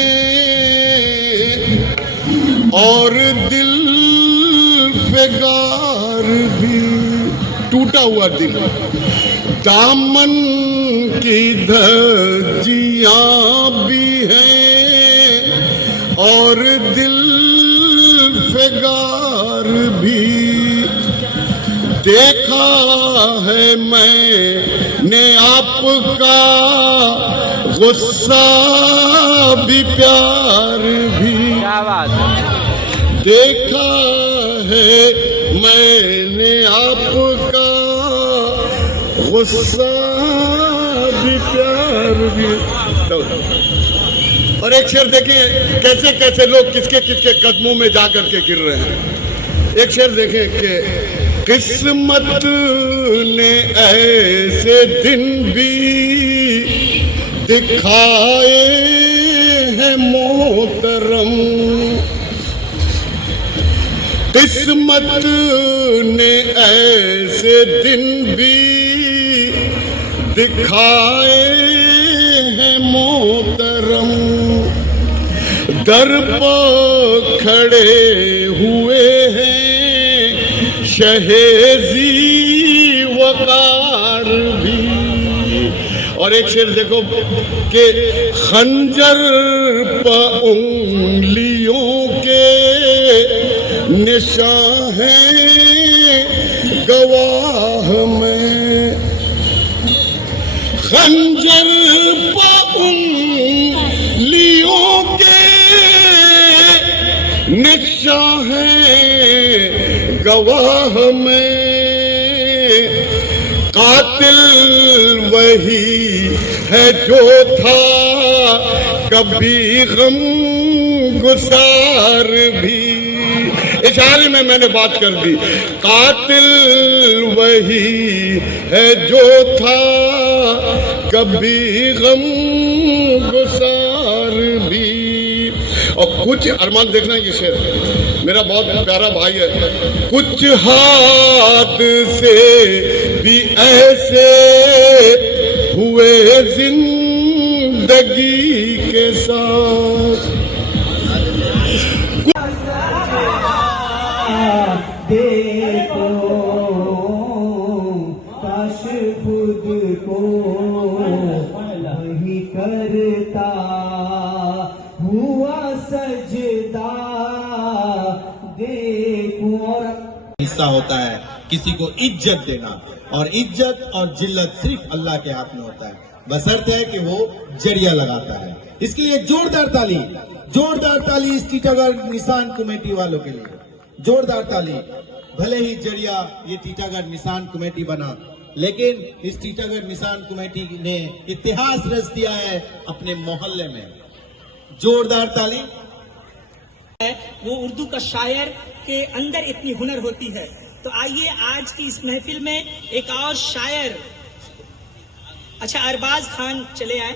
और दिल बेगार भी, टूटा हुआ दिल। दामन की धज्जियां भी हैं और दिल बेगार भी, देखा है मैंने आपका गुस्सा भी प्यार भी। क्या बात है। देखा है मैंने आपका गुस्सा भी प्यार भी। और एक शेर देखें कैसे कैसे लोग किसके किसके कदमों में जा करके गिर रहे हैं। एक शेर देखें कि किस्मत ने ऐसे दिन भी दिखाए हैं मोहतरम, किस्मत ने ऐसे दिन भी दिखाए हैं मोहतरम, दर पर खड़े हुए हैं शहेजी वकार भी। और एक शेर देखो कि खंजर पर उंगलियों के निशान हैं गवाह में, खंजर पर उंगलियों के निशान हैं गवाह में, कातिल वही है जो था कभी गम गुसार भी। इशारे में मैंने बात कर दी। कातिल वही है जो था कभी गम गुसार भी। और कुछ अरमान देखना ये शेर मेरा बहुत प्यारा भाई है। कुछ हादसे भी ऐसे हुए जिंदगी के साथ, देखो काश खुद को नहीं करता हुआ सजदा, देखो। और हिस्सा होता है किसी को इज्जत देना, और इज्जत और जिल्लत सिर्फ अल्लाह के हाथ में होता है, बशर्ते है कि वो जरिया लगाता है। इसके लिए जोरदार ताली इस टीटागढ़ निशान कमेटी वालों के लिए, जोरदार ताली। भले ही जरिया ये टीटागढ़ निशान कमेटी बना, लेकिन इस टीटागढ़ निशान कमेटी ने इतिहास रच दिया है अपने मोहल्ले में। जोरदार ताली। वो उर्दू का शायर के अंदर इतनी हुनर होती है। तो आइए आज की इस महफिल में एक और शायर, अच्छा अरबाज खान चले आए,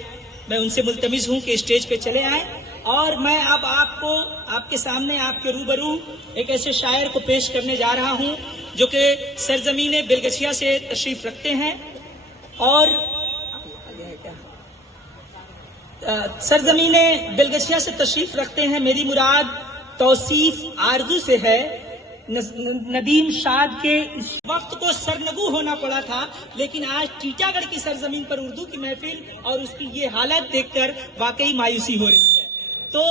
मैं उनसे मुल्तमिस हूं कि स्टेज पे चले आए। और मैं अब आपको आपके सामने आपके रूबरू एक ऐसे शायर को पेश करने जा रहा हूं जो कि सरजमीन बेलगछिया से तशरीफ रखते हैं। और सरजमीने बेलगशिया से तशरीफ रखते हैं। मेरी मुराद तौसीफ आरजू से है। नदीम शाद के इस वक्त को सरनगू होना पड़ा था, लेकिन आज टीटागढ़ की सरजमीन पर उर्दू की महफिल और उसकी ये हालत देखकर वाकई मायूसी हो रही है। तो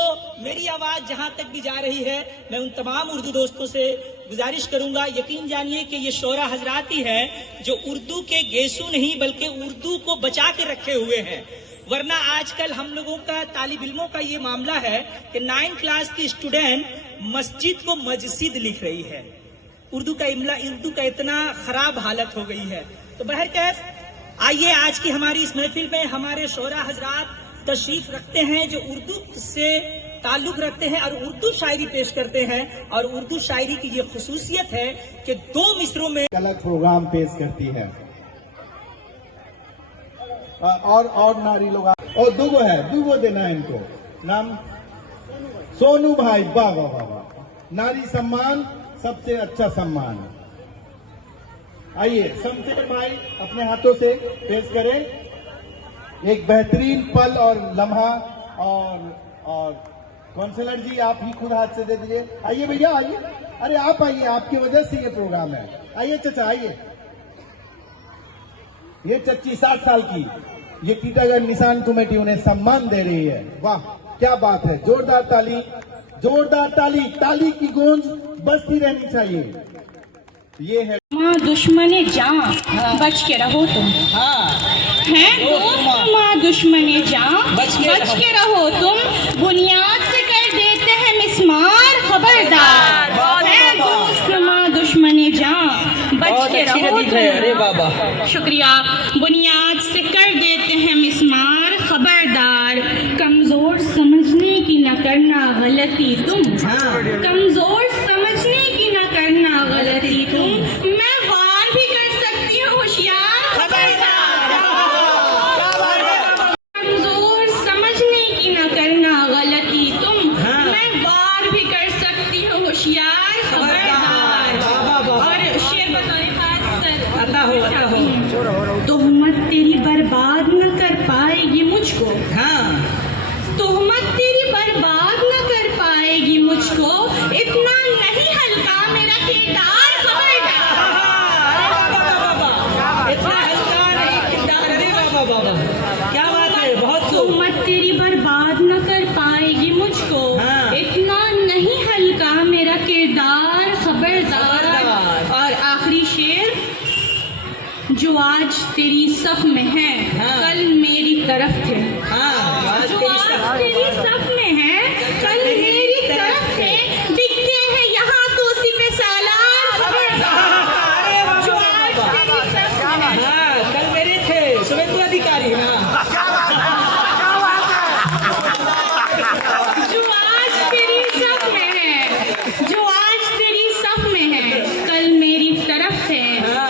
मेरी आवाज जहां तक भी जा रही है, मैं उन तमाम उर्दू दोस्तों से गुजारिश करूंगा, यकीन जानिए कि ये शोरा हजरात ही हैं जो उर्दू के गेसू नहीं बल्कि उर्दू को बचा के रखे हुए हैं। वरना आजकल हम लोगों का तालिब इल्मों का ये मामला है कि 9th क्लास की स्टूडेंट मस्जिद को मस्जिद लिख रही है। उर्दू का इतना खराब हालत हो गई है। तो बहरकैफ आइए आज की हमारी इस महफिल में हमारे शोरा हजरात तशरीफ रखते हैं जो उर्दू से ताल्लुक रखते हैं और उर्दू शायरी पेश करते हैं। और उर्दू शायरी की ये खुसूसियत है कि 2 मिसरों में अलग प्रोग्राम पेश करती है। और नारी लोग और दुगो देना है इनको नाम सोनू भाई। वाह वाह वाह वाह, नारी सम्मान सबसे अच्छा सम्मान। आइए शमशेर भाई अपने हाथों से पेश करें एक बेहतरीन पल और लम्हा। और काउंसलर जी आप ही खुद हाथ से दे दीजिए। आइए भैया आइए, अरे आप आइए, आपकी वजह से ये प्रोग्राम है। आइए चाचा आइए। ये चच्ची 60 साल की, ये टीटागढ़ निशान कमेटी उन्हें सम्मान दे रही है। वाह क्या बात है, जोरदार ताली, जोरदार ताली, ताली की गूंज बजती रहनी चाहिए। ये है माँ दुश्मने जान बच के रहो तुम। हैं दोस्त माँ दुश्मने जान बच के रहो तुम। बुनियाद से कर देते हैं मिस्मार, खबरदार। हैं दोस्त माँ दुश्मने जान बच के रहो तुम। अरे बाबा शुक्रिया। बुनियाद से कर देते हैं मिस्मार, खबरदार। कमजोर समझने की न करना गलती तुम। कमजोर समझने की न करना गलती तुम। मैं वार भी कर सकती हूँ होशियार, कमजोर समझने की न करना गलती तुम। मैं वार भी कर सकती हूँ होशियार, खबरदार। और शेर बताए खास तोहमत तेरी बर्बाद न कर पाएगी मुझको। तोहमत तेरी बर्बाद न कर पाएगी मुझको। इतना नहीं हल्का मेरा किरदार, खबरदार। इतना हल्का नहीं किरदार। अरे बाबा क्या बात है, बहुत तोहमत तेरी बर्बाद न कर पाएगी मुझको। इतना नहीं हल्का मेरा किरदार, खबरदार। और आखिरी शेर, जो आज तेरी सफ में है कल मेरी तरफ थे। जो आज तेरी सफ में है कल मेरी तरफ थे। दिखते हैं यहाँ तो उसी पे सालार, खबरदार। जो आज तेरी सफ में है कल मेरे थे शुभेंदु अधिकारी। जो आज तेरी सफ में है, जो आज तेरी सफ में है कल मेरी तरफ थे।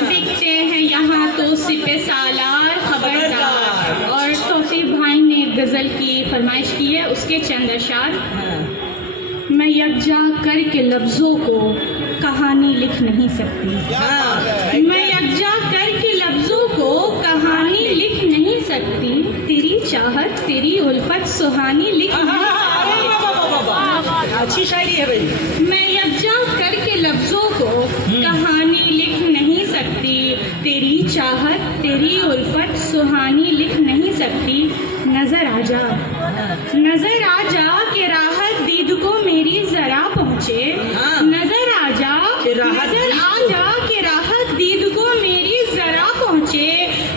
दिखते हैं यहाँ तो उसी पे सालार, खबरदार। और तौसीफ भाई ने एक गजल की फरमाइश की है, उसके चंद अशार। मैं यकजा करके लफ्जों को कहानी लिख नहीं सकती। मैं यकजा करके लफ्जों को कहानी लिख नहीं सकती। तेरी चाहत तेरी उल्फत सुहानी लिख नहीं सकती। अच्छी शायरी है भाई। मैं यकजा करके लफ्जों को कहानी लिख नहीं सकती। तेरी चाहत तेरी उल्फत सुहानी लिख नहीं सकती। नजर आ जा, नजर आ जा कि राहत दीद को मेरी जरा पहुँचे। नजर आ जा, नजर आ जा कि राहत दीद को मेरी जरा पहुँचे।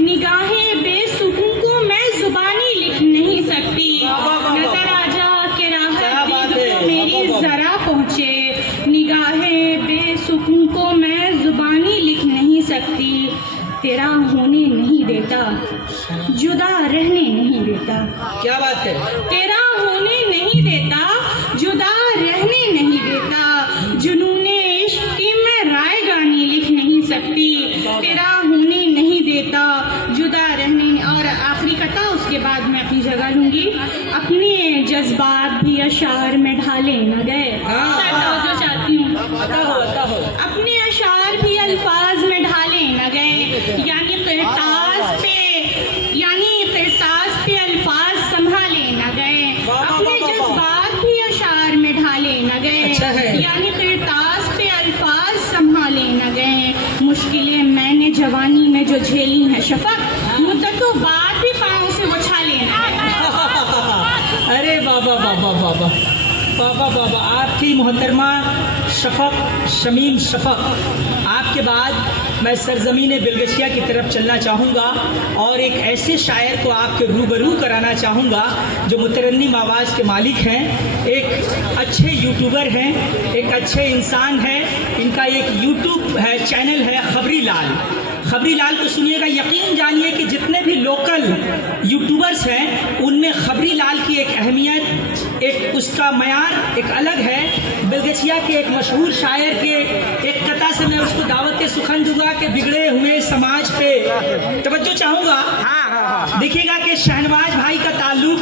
निगाहें बेसुकून को मैं जुबानी लिख नहीं सकती। नजर आ जा कि राहत दीद को मेरी जरा पहुँचे। निगाहें बेसुकून को मैं जुबानी लिख नहीं सकती। तेरा होने नहीं देता, जुदा रहने नहीं देता। क्या बात है। तेरा होने नहीं देता, जुदा रहने नहीं देता। जुनूने इश्क की मैं राय गानी लिख नहीं सकती। तेरा होने नहीं देता, जुदा रहने। और आखिरी कथा, उसके बाद मैं अपनी जगह लूंगी। अपने जज्बात भी अशार में ढाले न गए। जो चाहती हूँ अपने अशार भी अल्फाज में ढाले न गए। यानी किरतास पे अल्फाज संभाले हैं शफक, मुद्दतों बाद भी पाँव से वो छा लेना। अरे बाबा बाबा बाबा बाबा बाबा, आपकी मोहतरमा शफक शमीम शफक, आपके बाद मैं सरजमीन बिलगशिया की तरफ चलना चाहूँगा और एक ऐसे शायर को आपके रूबरू कराना चाहूँगा जो मुतरन्निम आवाज़ के मालिक हैं, एक अच्छे यूट्यूबर हैं, एक अच्छे इंसान हैं। इनका एक यूट्यूब है, चैनल है खबरी लाल। खबरी लाल को सुनिएगा, यकीन जानिए कि जितने भी लोकल यूट्यूबर्स हैं उनमें खबरी लाल की एक अहमियत, एक उसका मयार एक अलग है। बिलगशिया के एक मशहूर शायर के एक कथा से मैं उसको दावत सुखन दूंगा कि बिगड़े हुए समाज पे तवज्जो चाहूँगा। देखिएगा कि शहनवाज भाई का ताल्लुक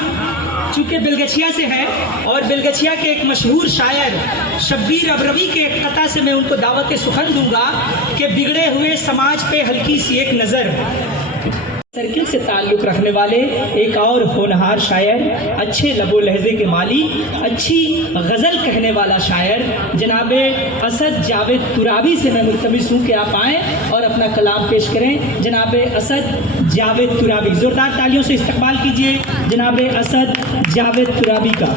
चूँकि बिलगशिया से है और बिलगशिया के एक मशहूर शायर शब्बीर अबरवी के एक कथा से मैं उनको दावत सुखन दूंगा कि बिगड़े हुए समाज पे हल्की सी एक नज़र। सर्किल से ताल्लुक़ रखने वाले एक और होनहार शायर, अच्छे लबो लहजे के माली, अच्छी गज़ल कहने वाला शायर जनाब असद जावेद तुराबी से मैं मुल्तमिस हूँ कि आप आएँ और अपना कलाम पेश करें। जनाब असद जावेद तुराबी, ज़ोरदार तालियों से इस्तकबाल कीजिए जनाब असद जावेद तुराबी का।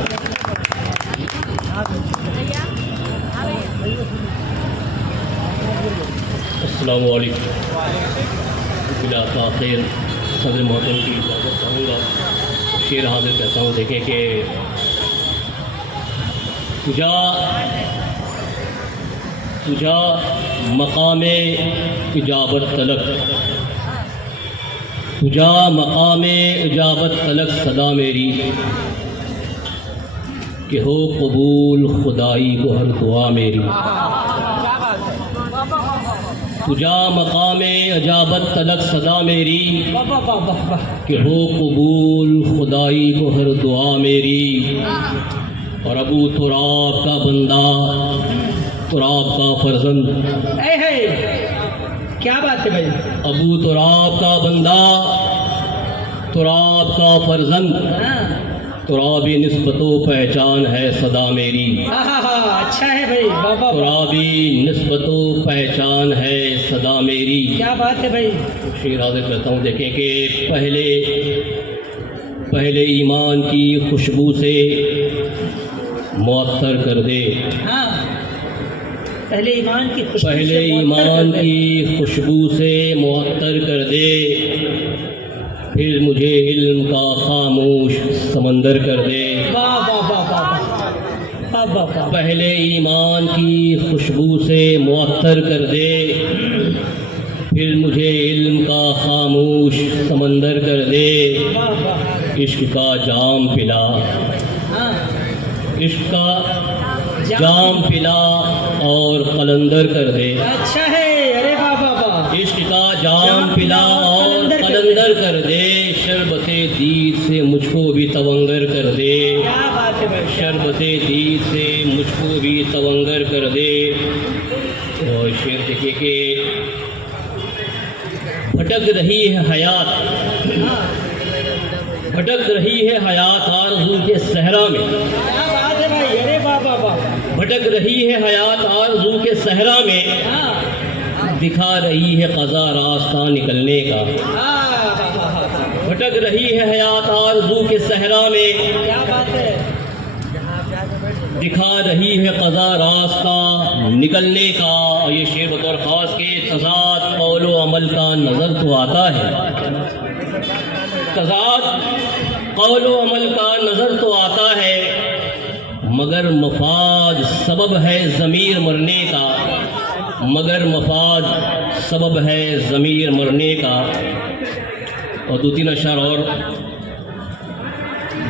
अस्सलामु अलैकुम। बिला ताख़ीर सदर मोहतरम की इजाज़त चाहूँगा, शेर हाजिर कहता हूँ। देखें कि तुझा मकामे इजाबत तलक, तुझा मकामे इजाबत तलक सदा मेरी, कि हो कबूल खुदाई को हर दुआ मेरी। तुझा मकामे इजाबत तलक सदा मेरी, कि हो कबूल खुदाई को हर दुआ मेरी। और अबू तुराब का बंदा, तुराब का फर्जंद, क्या बात है भाई। अबू तुराब का बंदा, तुराब का फर्जंद, तुराबी निस्बतो पहचान है सदा मेरी। अच्छा है भाई बाबा। तुराबी निस्बतो पहचान है सदा मेरी। क्या बात है भाई। शेर हाजिर करता हूँ। देखें कि पहले ईमान की खुशबू से मुअत्तर कर दे। हाँ, पहले ईमान की खुशबू से मुअत्तर कर दे, फिर मुझे इल्म का खामोश समंदर कर दे। पहले ईमान की खुशबू से मुअत्तर कर दे, फिर मुझे इल्म का खामोश समंदर कर दे। इश्क का जाम पिला, इश्क का जाम पिला और कलंदर कर दे। अच्छा है, अरे बाबा। इश्क का जाम पिला और कलंदर कर दे, शरबते दीद से मुझको भी तवंगर कर दे। क्या बात है भाई। शरबते दीद से मुझको भी तवंगर कर दे। और शेर देखिए कि भटक रही है हयात, भटक रही है हयात आरज़ू के सहरा में। क्या बात है भाई, अरे बाबा। भटक रही है हयात आरज़ू के सहरा में, दिखा रही है क़ज़ा रास्ता निकलने का। भटक रही है हयात आरज़ू के सहरा में, क्या बात है। दिखा रही है क़ज़ा रास्ता निकलने का। ये शेर बतौर ख़ास के तज़ाद कौलो अमल का नज़र तो आता है, तज़ाद कौलो अमल का नज़र तो आता है, मगर मफाद सबब है ज़मीर मरने का, मगर मफाद सबब है ज़मीर मरने का। और 2-3 अशआर और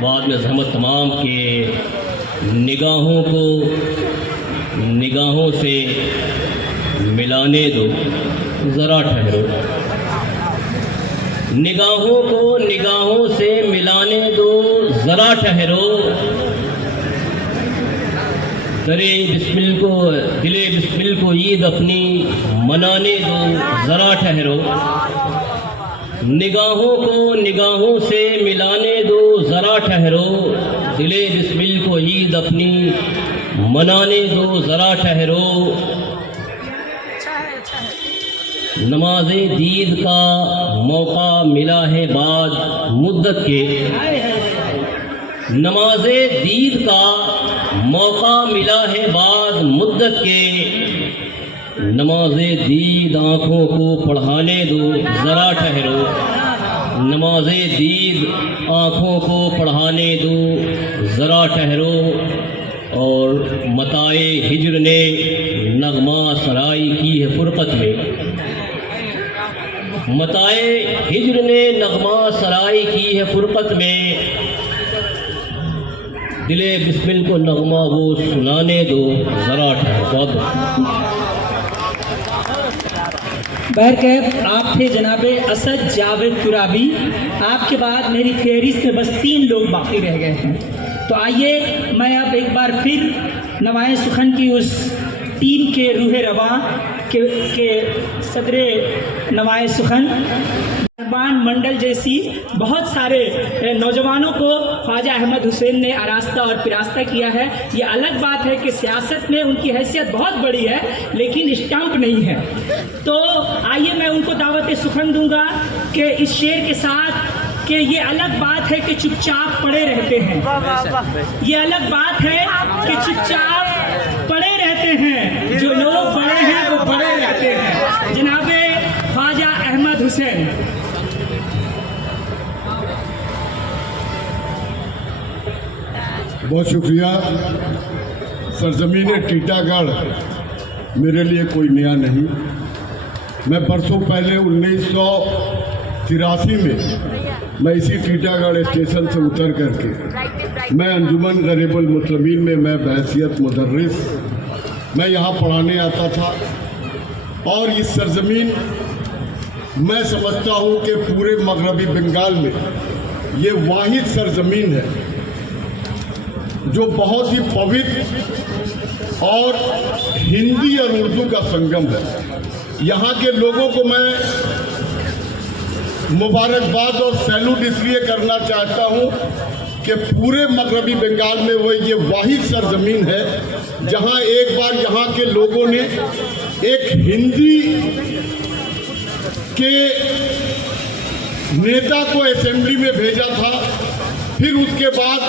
बाद में ज़हमत तमाम के निगाहों को निगाहों से मिलाने दो, ज़रा ठहरो। निगाहों को निगाहों से मिलाने दो, ज़रा ठहरो। दिले बिस्मिल को ईद अपनी मनाने दो, ज़रा ठहरो। निगाहों को निगाहों से मिलाने दो, ज़रा ठहरो। दिले बिस्मिल को ईद अपनी मनाने दो, ज़रा ठहरो। नमाज दीद का मौका मिला है बाद मुद्दत के, नमाज दीद का मौका मिला है बाद मुद्दत के, नमाज दीद आँखों को पढ़ाने दो ज़रा ठहरो, नमाज दीद आँखों को पढ़ाने दो ज़रा ठहरो। और मताए हिज्र ने नगमा सराई की है फुरकत में, मताए हिज्र ने नगमा सराई की है फुरकत में, दिले बिस्मिल को नगमा वो सुनाने दो ज़रा ठहरो। बहरकैफ आप थे जनाबे असद जावेद तुराबी। आपके बाद मेरी फहरिस्त में बस 3 लोग बाकी रह गए हैं। तो आइए मैं अब एक बार फिर नवाए सुखन की उस टीम के रूह रवा के सदरे नवाए सुखन मंडल जैसी बहुत सारे नौजवानों को ख्वाजा अहमद हुसैन ने आरास्ता और पिरास्ता किया है। ये अलग बात है कि सियासत में उनकी हैसियत बहुत बड़ी है लेकिन स्टाम्प नहीं है। तो आइए मैं उनको दावत सुखन दूंगा कि इस शेर के साथ कि ये अलग बात है कि चुपचाप पड़े रहते हैं, ये अलग बात है कि चुपचाप पड़े रहते हैं, जो लोग बड़े हैं वो बड़े रहते हैं। जनाबे ख्वाजा अहमद हुसैन। बहुत शुक्रिया। सरजमीन टीटागढ़ मेरे लिए कोई नया नहीं। मैं बरसों पहले 1983 में मैं इसी टीटागढ़ स्टेशन से उतर करके मैं अंजुमन गरीबुल मुस्लिमीन में मैं बहैसियत मुदर्रिस मैं यहाँ पढ़ाने आता था। और इस सरजमीन मैं समझता हूँ कि पूरे मगरबी बंगाल में ये वाहिद सरजमीन है जो बहुत ही पवित्र और हिंदी और उर्दू का संगम है। यहाँ के लोगों को मैं मुबारकबाद और सैल्यूट इसलिए करना चाहता हूँ कि पूरे मगरबी बंगाल में वो ये वाहिद सरजमीन है जहाँ एक बार यहाँ के लोगों ने एक हिंदी के नेता को असेंबली में भेजा था। फिर उसके बाद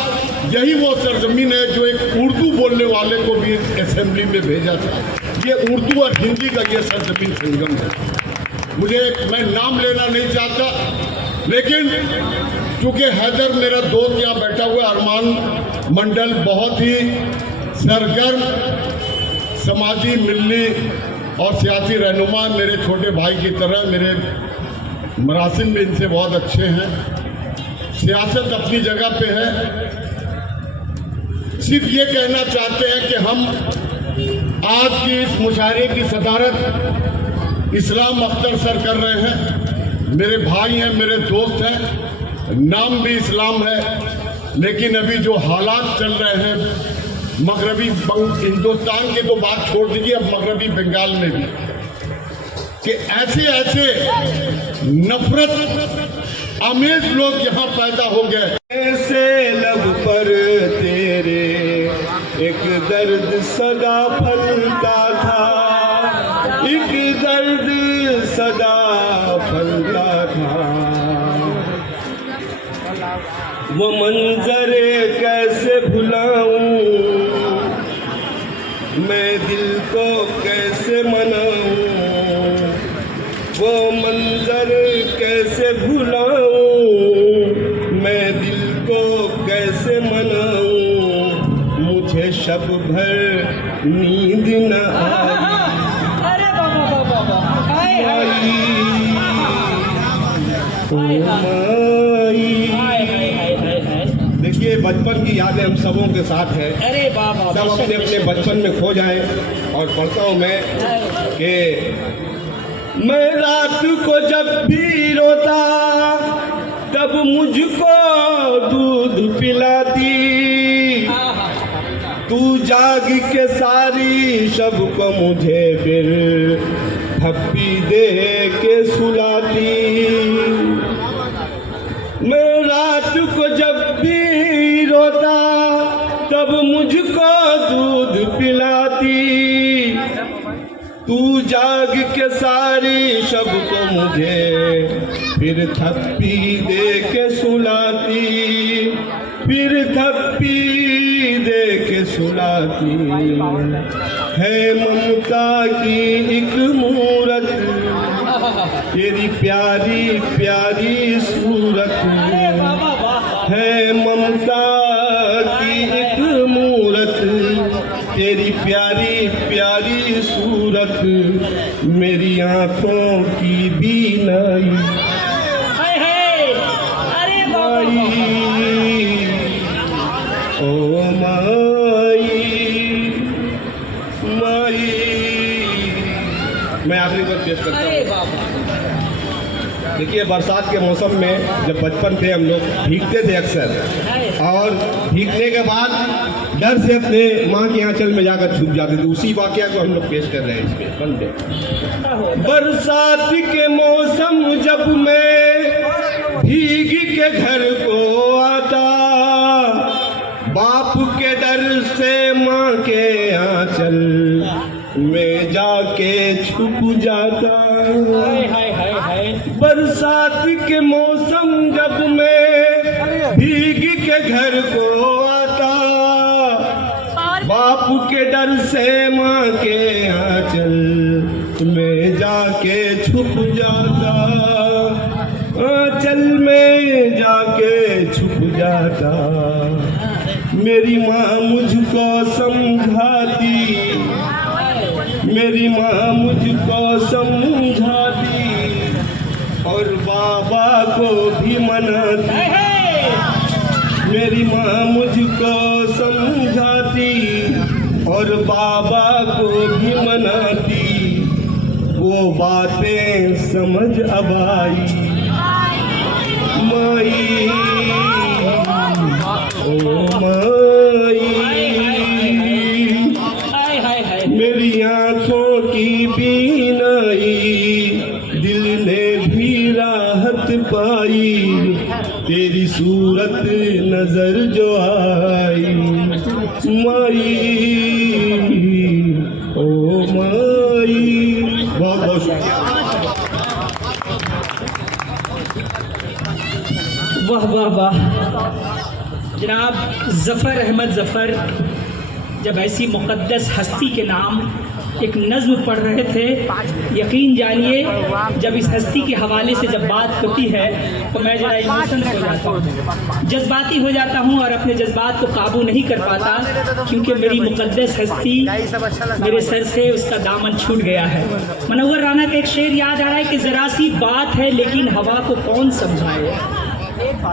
यही वो सरजमीन है जो एक उर्दू बोलने वाले को भी असेंबली में भेजा था। ये उर्दू और हिंदी का ये सरजमीन संगम है। मैं नाम लेना नहीं चाहता, लेकिन चूँकि हैदर मेरा दोस्त यहाँ बैठा हुआ अरमान मंडल बहुत ही सरगर्म समाजी मिल्ली और सियासी रहनुमा, मेरे छोटे भाई की तरह मेरे मरासिम में इनसे बहुत अच्छे हैं। सियासत अपनी जगह पे है। सिर्फ ये कहना चाहते हैं कि हम आज की इस मुशायरे की सदारत इस्लाम अख्तर सर कर रहे हैं। मेरे भाई हैं, मेरे दोस्त हैं, नाम भी इस्लाम है, लेकिन अभी जो हालात चल रहे हैं मगरबी हिंदुस्तान के तो बात छोड़ दीजिए, अब मगरबी बंगाल में भी कि ऐसे ऐसे नफरत आमेज लोग यहाँ पैदा हो गए। ऐसे लब पर तेरे एक दर्द सदा फलता था, एक दर्द सदा फलता था। वो मंजरे कैसे भुलाऊं, मैं दिल को कैसे मनाऊं, वो मंजर कैसे भुलाऊं, मैं दिल को कैसे मनाऊं। मुझे शब भर नींद न आई, देखिए बचपन की यादें हम सबों के साथ है। अरे बाबा सब अपने अपने बचपन में खो जाएं। और पढ़ता हूँ मैं कि मैं रात को जब भी रोता तब मुझको दूध पिलाती, तू जाग के सारी शब को मुझे फिर थप्पी दे के सुलाती। मैं रात को जब भी रोता तब मुझको दूध पिलाती, तू जाग के सारी शब को मुझे फिर थप्पी दे के सुलाती, फिर थप्पी दे के सुलाती। है ममता की एक मूरत तेरी प्यारी प्यारी सूरत, है ममता की एक मूरत तेरी प्यारी प्यारी सूरत, मेरी आंखों की बीनाई। माई ओ माई माई। मैं आखिरी बार पेश करता हूँ। देखिए, बरसात के मौसम में जब बचपन थे हम लोग भीगते थे अक्सर, और भीगने के बाद डर से अपने माँ के आंचल में जाकर छुप जाते थे। उसी वाकया को हम लोग पेश कर रहे हैं इसमें। बंदे बरसात के मौसम जब मैं भीग के घर को आता, बाप के डर से माँ के आंचल में जाके छुप जाता। बरसात के मौसम जब मैं भीग के घर को आता, बाप के डर से माँ के आंचल में जाके छुप जाता, आंचल में जाके छुप जाता। मेरी माँ मुझको समझाती, मेरी माँ मुझको समझाती, और बाबा को भी मनाती। मेरी माँ मुझको समझाती और बाबा को भी मनाती, वो बातें समझ अब आई। माई ओ माई, मेरी आंखों की बीनाई, दिल ने भी राहत पाई, तेरी सूरत नजर जो आई। माई ओ माई। बहुत बहुत शुक्रिया। वाह वाह वाह। जनाब ज़फ़र अहमद ज़फ़र जब ऐसी मुक़द्दस हस्ती के नाम एक नज़्म पढ़ रहे थे, यकीन जानिए जब इस हस्ती के हवाले से जब बात होती है तो मैं ज़रा इमोशनल हो जाता हूँ, जज्बाती हो जाता हूँ और अपने जज्बात को काबू नहीं कर पाता, क्योंकि मेरी मुक़द्दस हस्ती मेरे सर से उसका दामन छूट गया है। मनव्वर राना का एक शेर याद आ रहा है कि ज़रा सी बात है लेकिन हवा को कौन समझाए,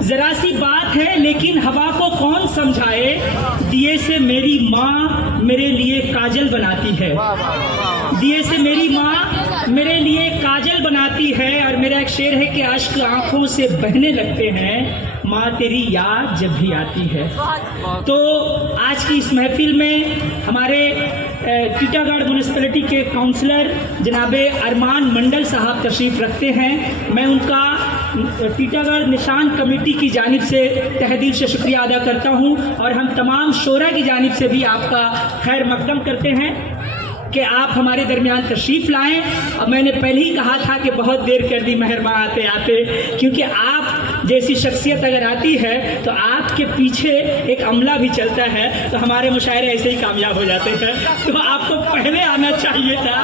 ज़रा सी बात है लेकिन हवा को कौन समझाए, दिए से मेरी माँ मेरे लिए काजल बनाती है, दिए से मेरी माँ मेरे लिए काजल बनाती है। और मेरा एक शेर है कि अश्क आंखों से बहने लगते हैं, माँ तेरी याद जब भी आती है। तो आज की इस महफिल में हमारे टीटागढ़ म्यूनिसिपैलिटी के काउंसलर जनाबे अरमान मंडल साहब तशरीफ़ रखते हैं। मैं उनका टीटागढ़ निशान कमेटी की जानिब से तहे दिल से शुक्रिया अदा करता हूं, और हम तमाम शोरा की जानिब से भी आपका खैर मकदम करते हैं कि आप हमारे दरमियान तशरीफ़ लाएं। अब मैंने पहले ही कहा था कि बहुत देर कर दी मेहरबान आते आते, क्योंकि आप जैसी शख्सियत अगर आती है तो आपके पीछे एक अमला भी चलता है, तो हमारे मुशायरे ऐसे ही कामयाब हो जाते हैं। तो आपको पहले आना चाहिए था,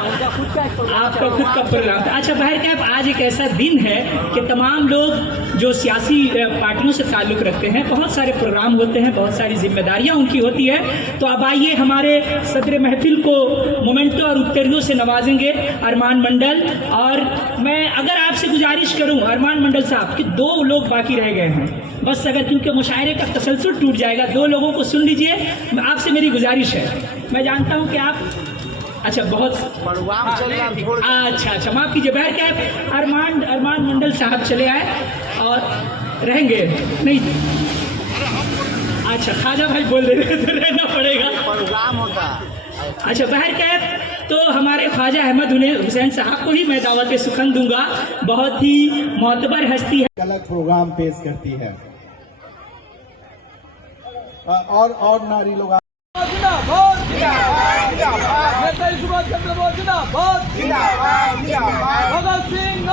आपका खुद का प्रोग्राम था। अच्छा, बहरकैफ आज एक ऐसा दिन है कि तमाम लोग जो सियासी पार्टियों से ताल्लुक़ रखते हैं, बहुत सारे प्रोग्राम होते हैं, बहुत सारी जिम्मेदारियाँ उनकी होती है। तो अब आइए हमारे सदर महफिल को मोमेंटो और उत्तरियों से नवाजेंगे अरमान मंडल। और मैं अगर आपसे गुजारिश करूं अरमान मंडल साहब कि 2 लोग बाकी रह गए हैं बस, अगर क्योंकि मुशायरे का तसलसल टूट जाएगा, 2 लोगों को सुन लीजिए, आपसे मेरी गुजारिश है। मैं जानता हूं कि आप अच्छा बहुत अच्छा माफ़ कीजिए, बहरकैफ अरमान मंडल साहब चले आए और रहेंगे नहीं। अच्छा, खाजा भाई बोल रहे थे तो रहना पड़ेगा, प्रोग्राम होता। अच्छा, बहरकैफ तो हमारे ख्वाजा अहमद हुसैन साहब को ही मैं दावत सुखन दूंगा, बहुत ही मोतबर हस्ती है। गलत प्रोग्राम पेश करती है और नारी लोग जिंदाबाद जिंदाबाद भगत सिंह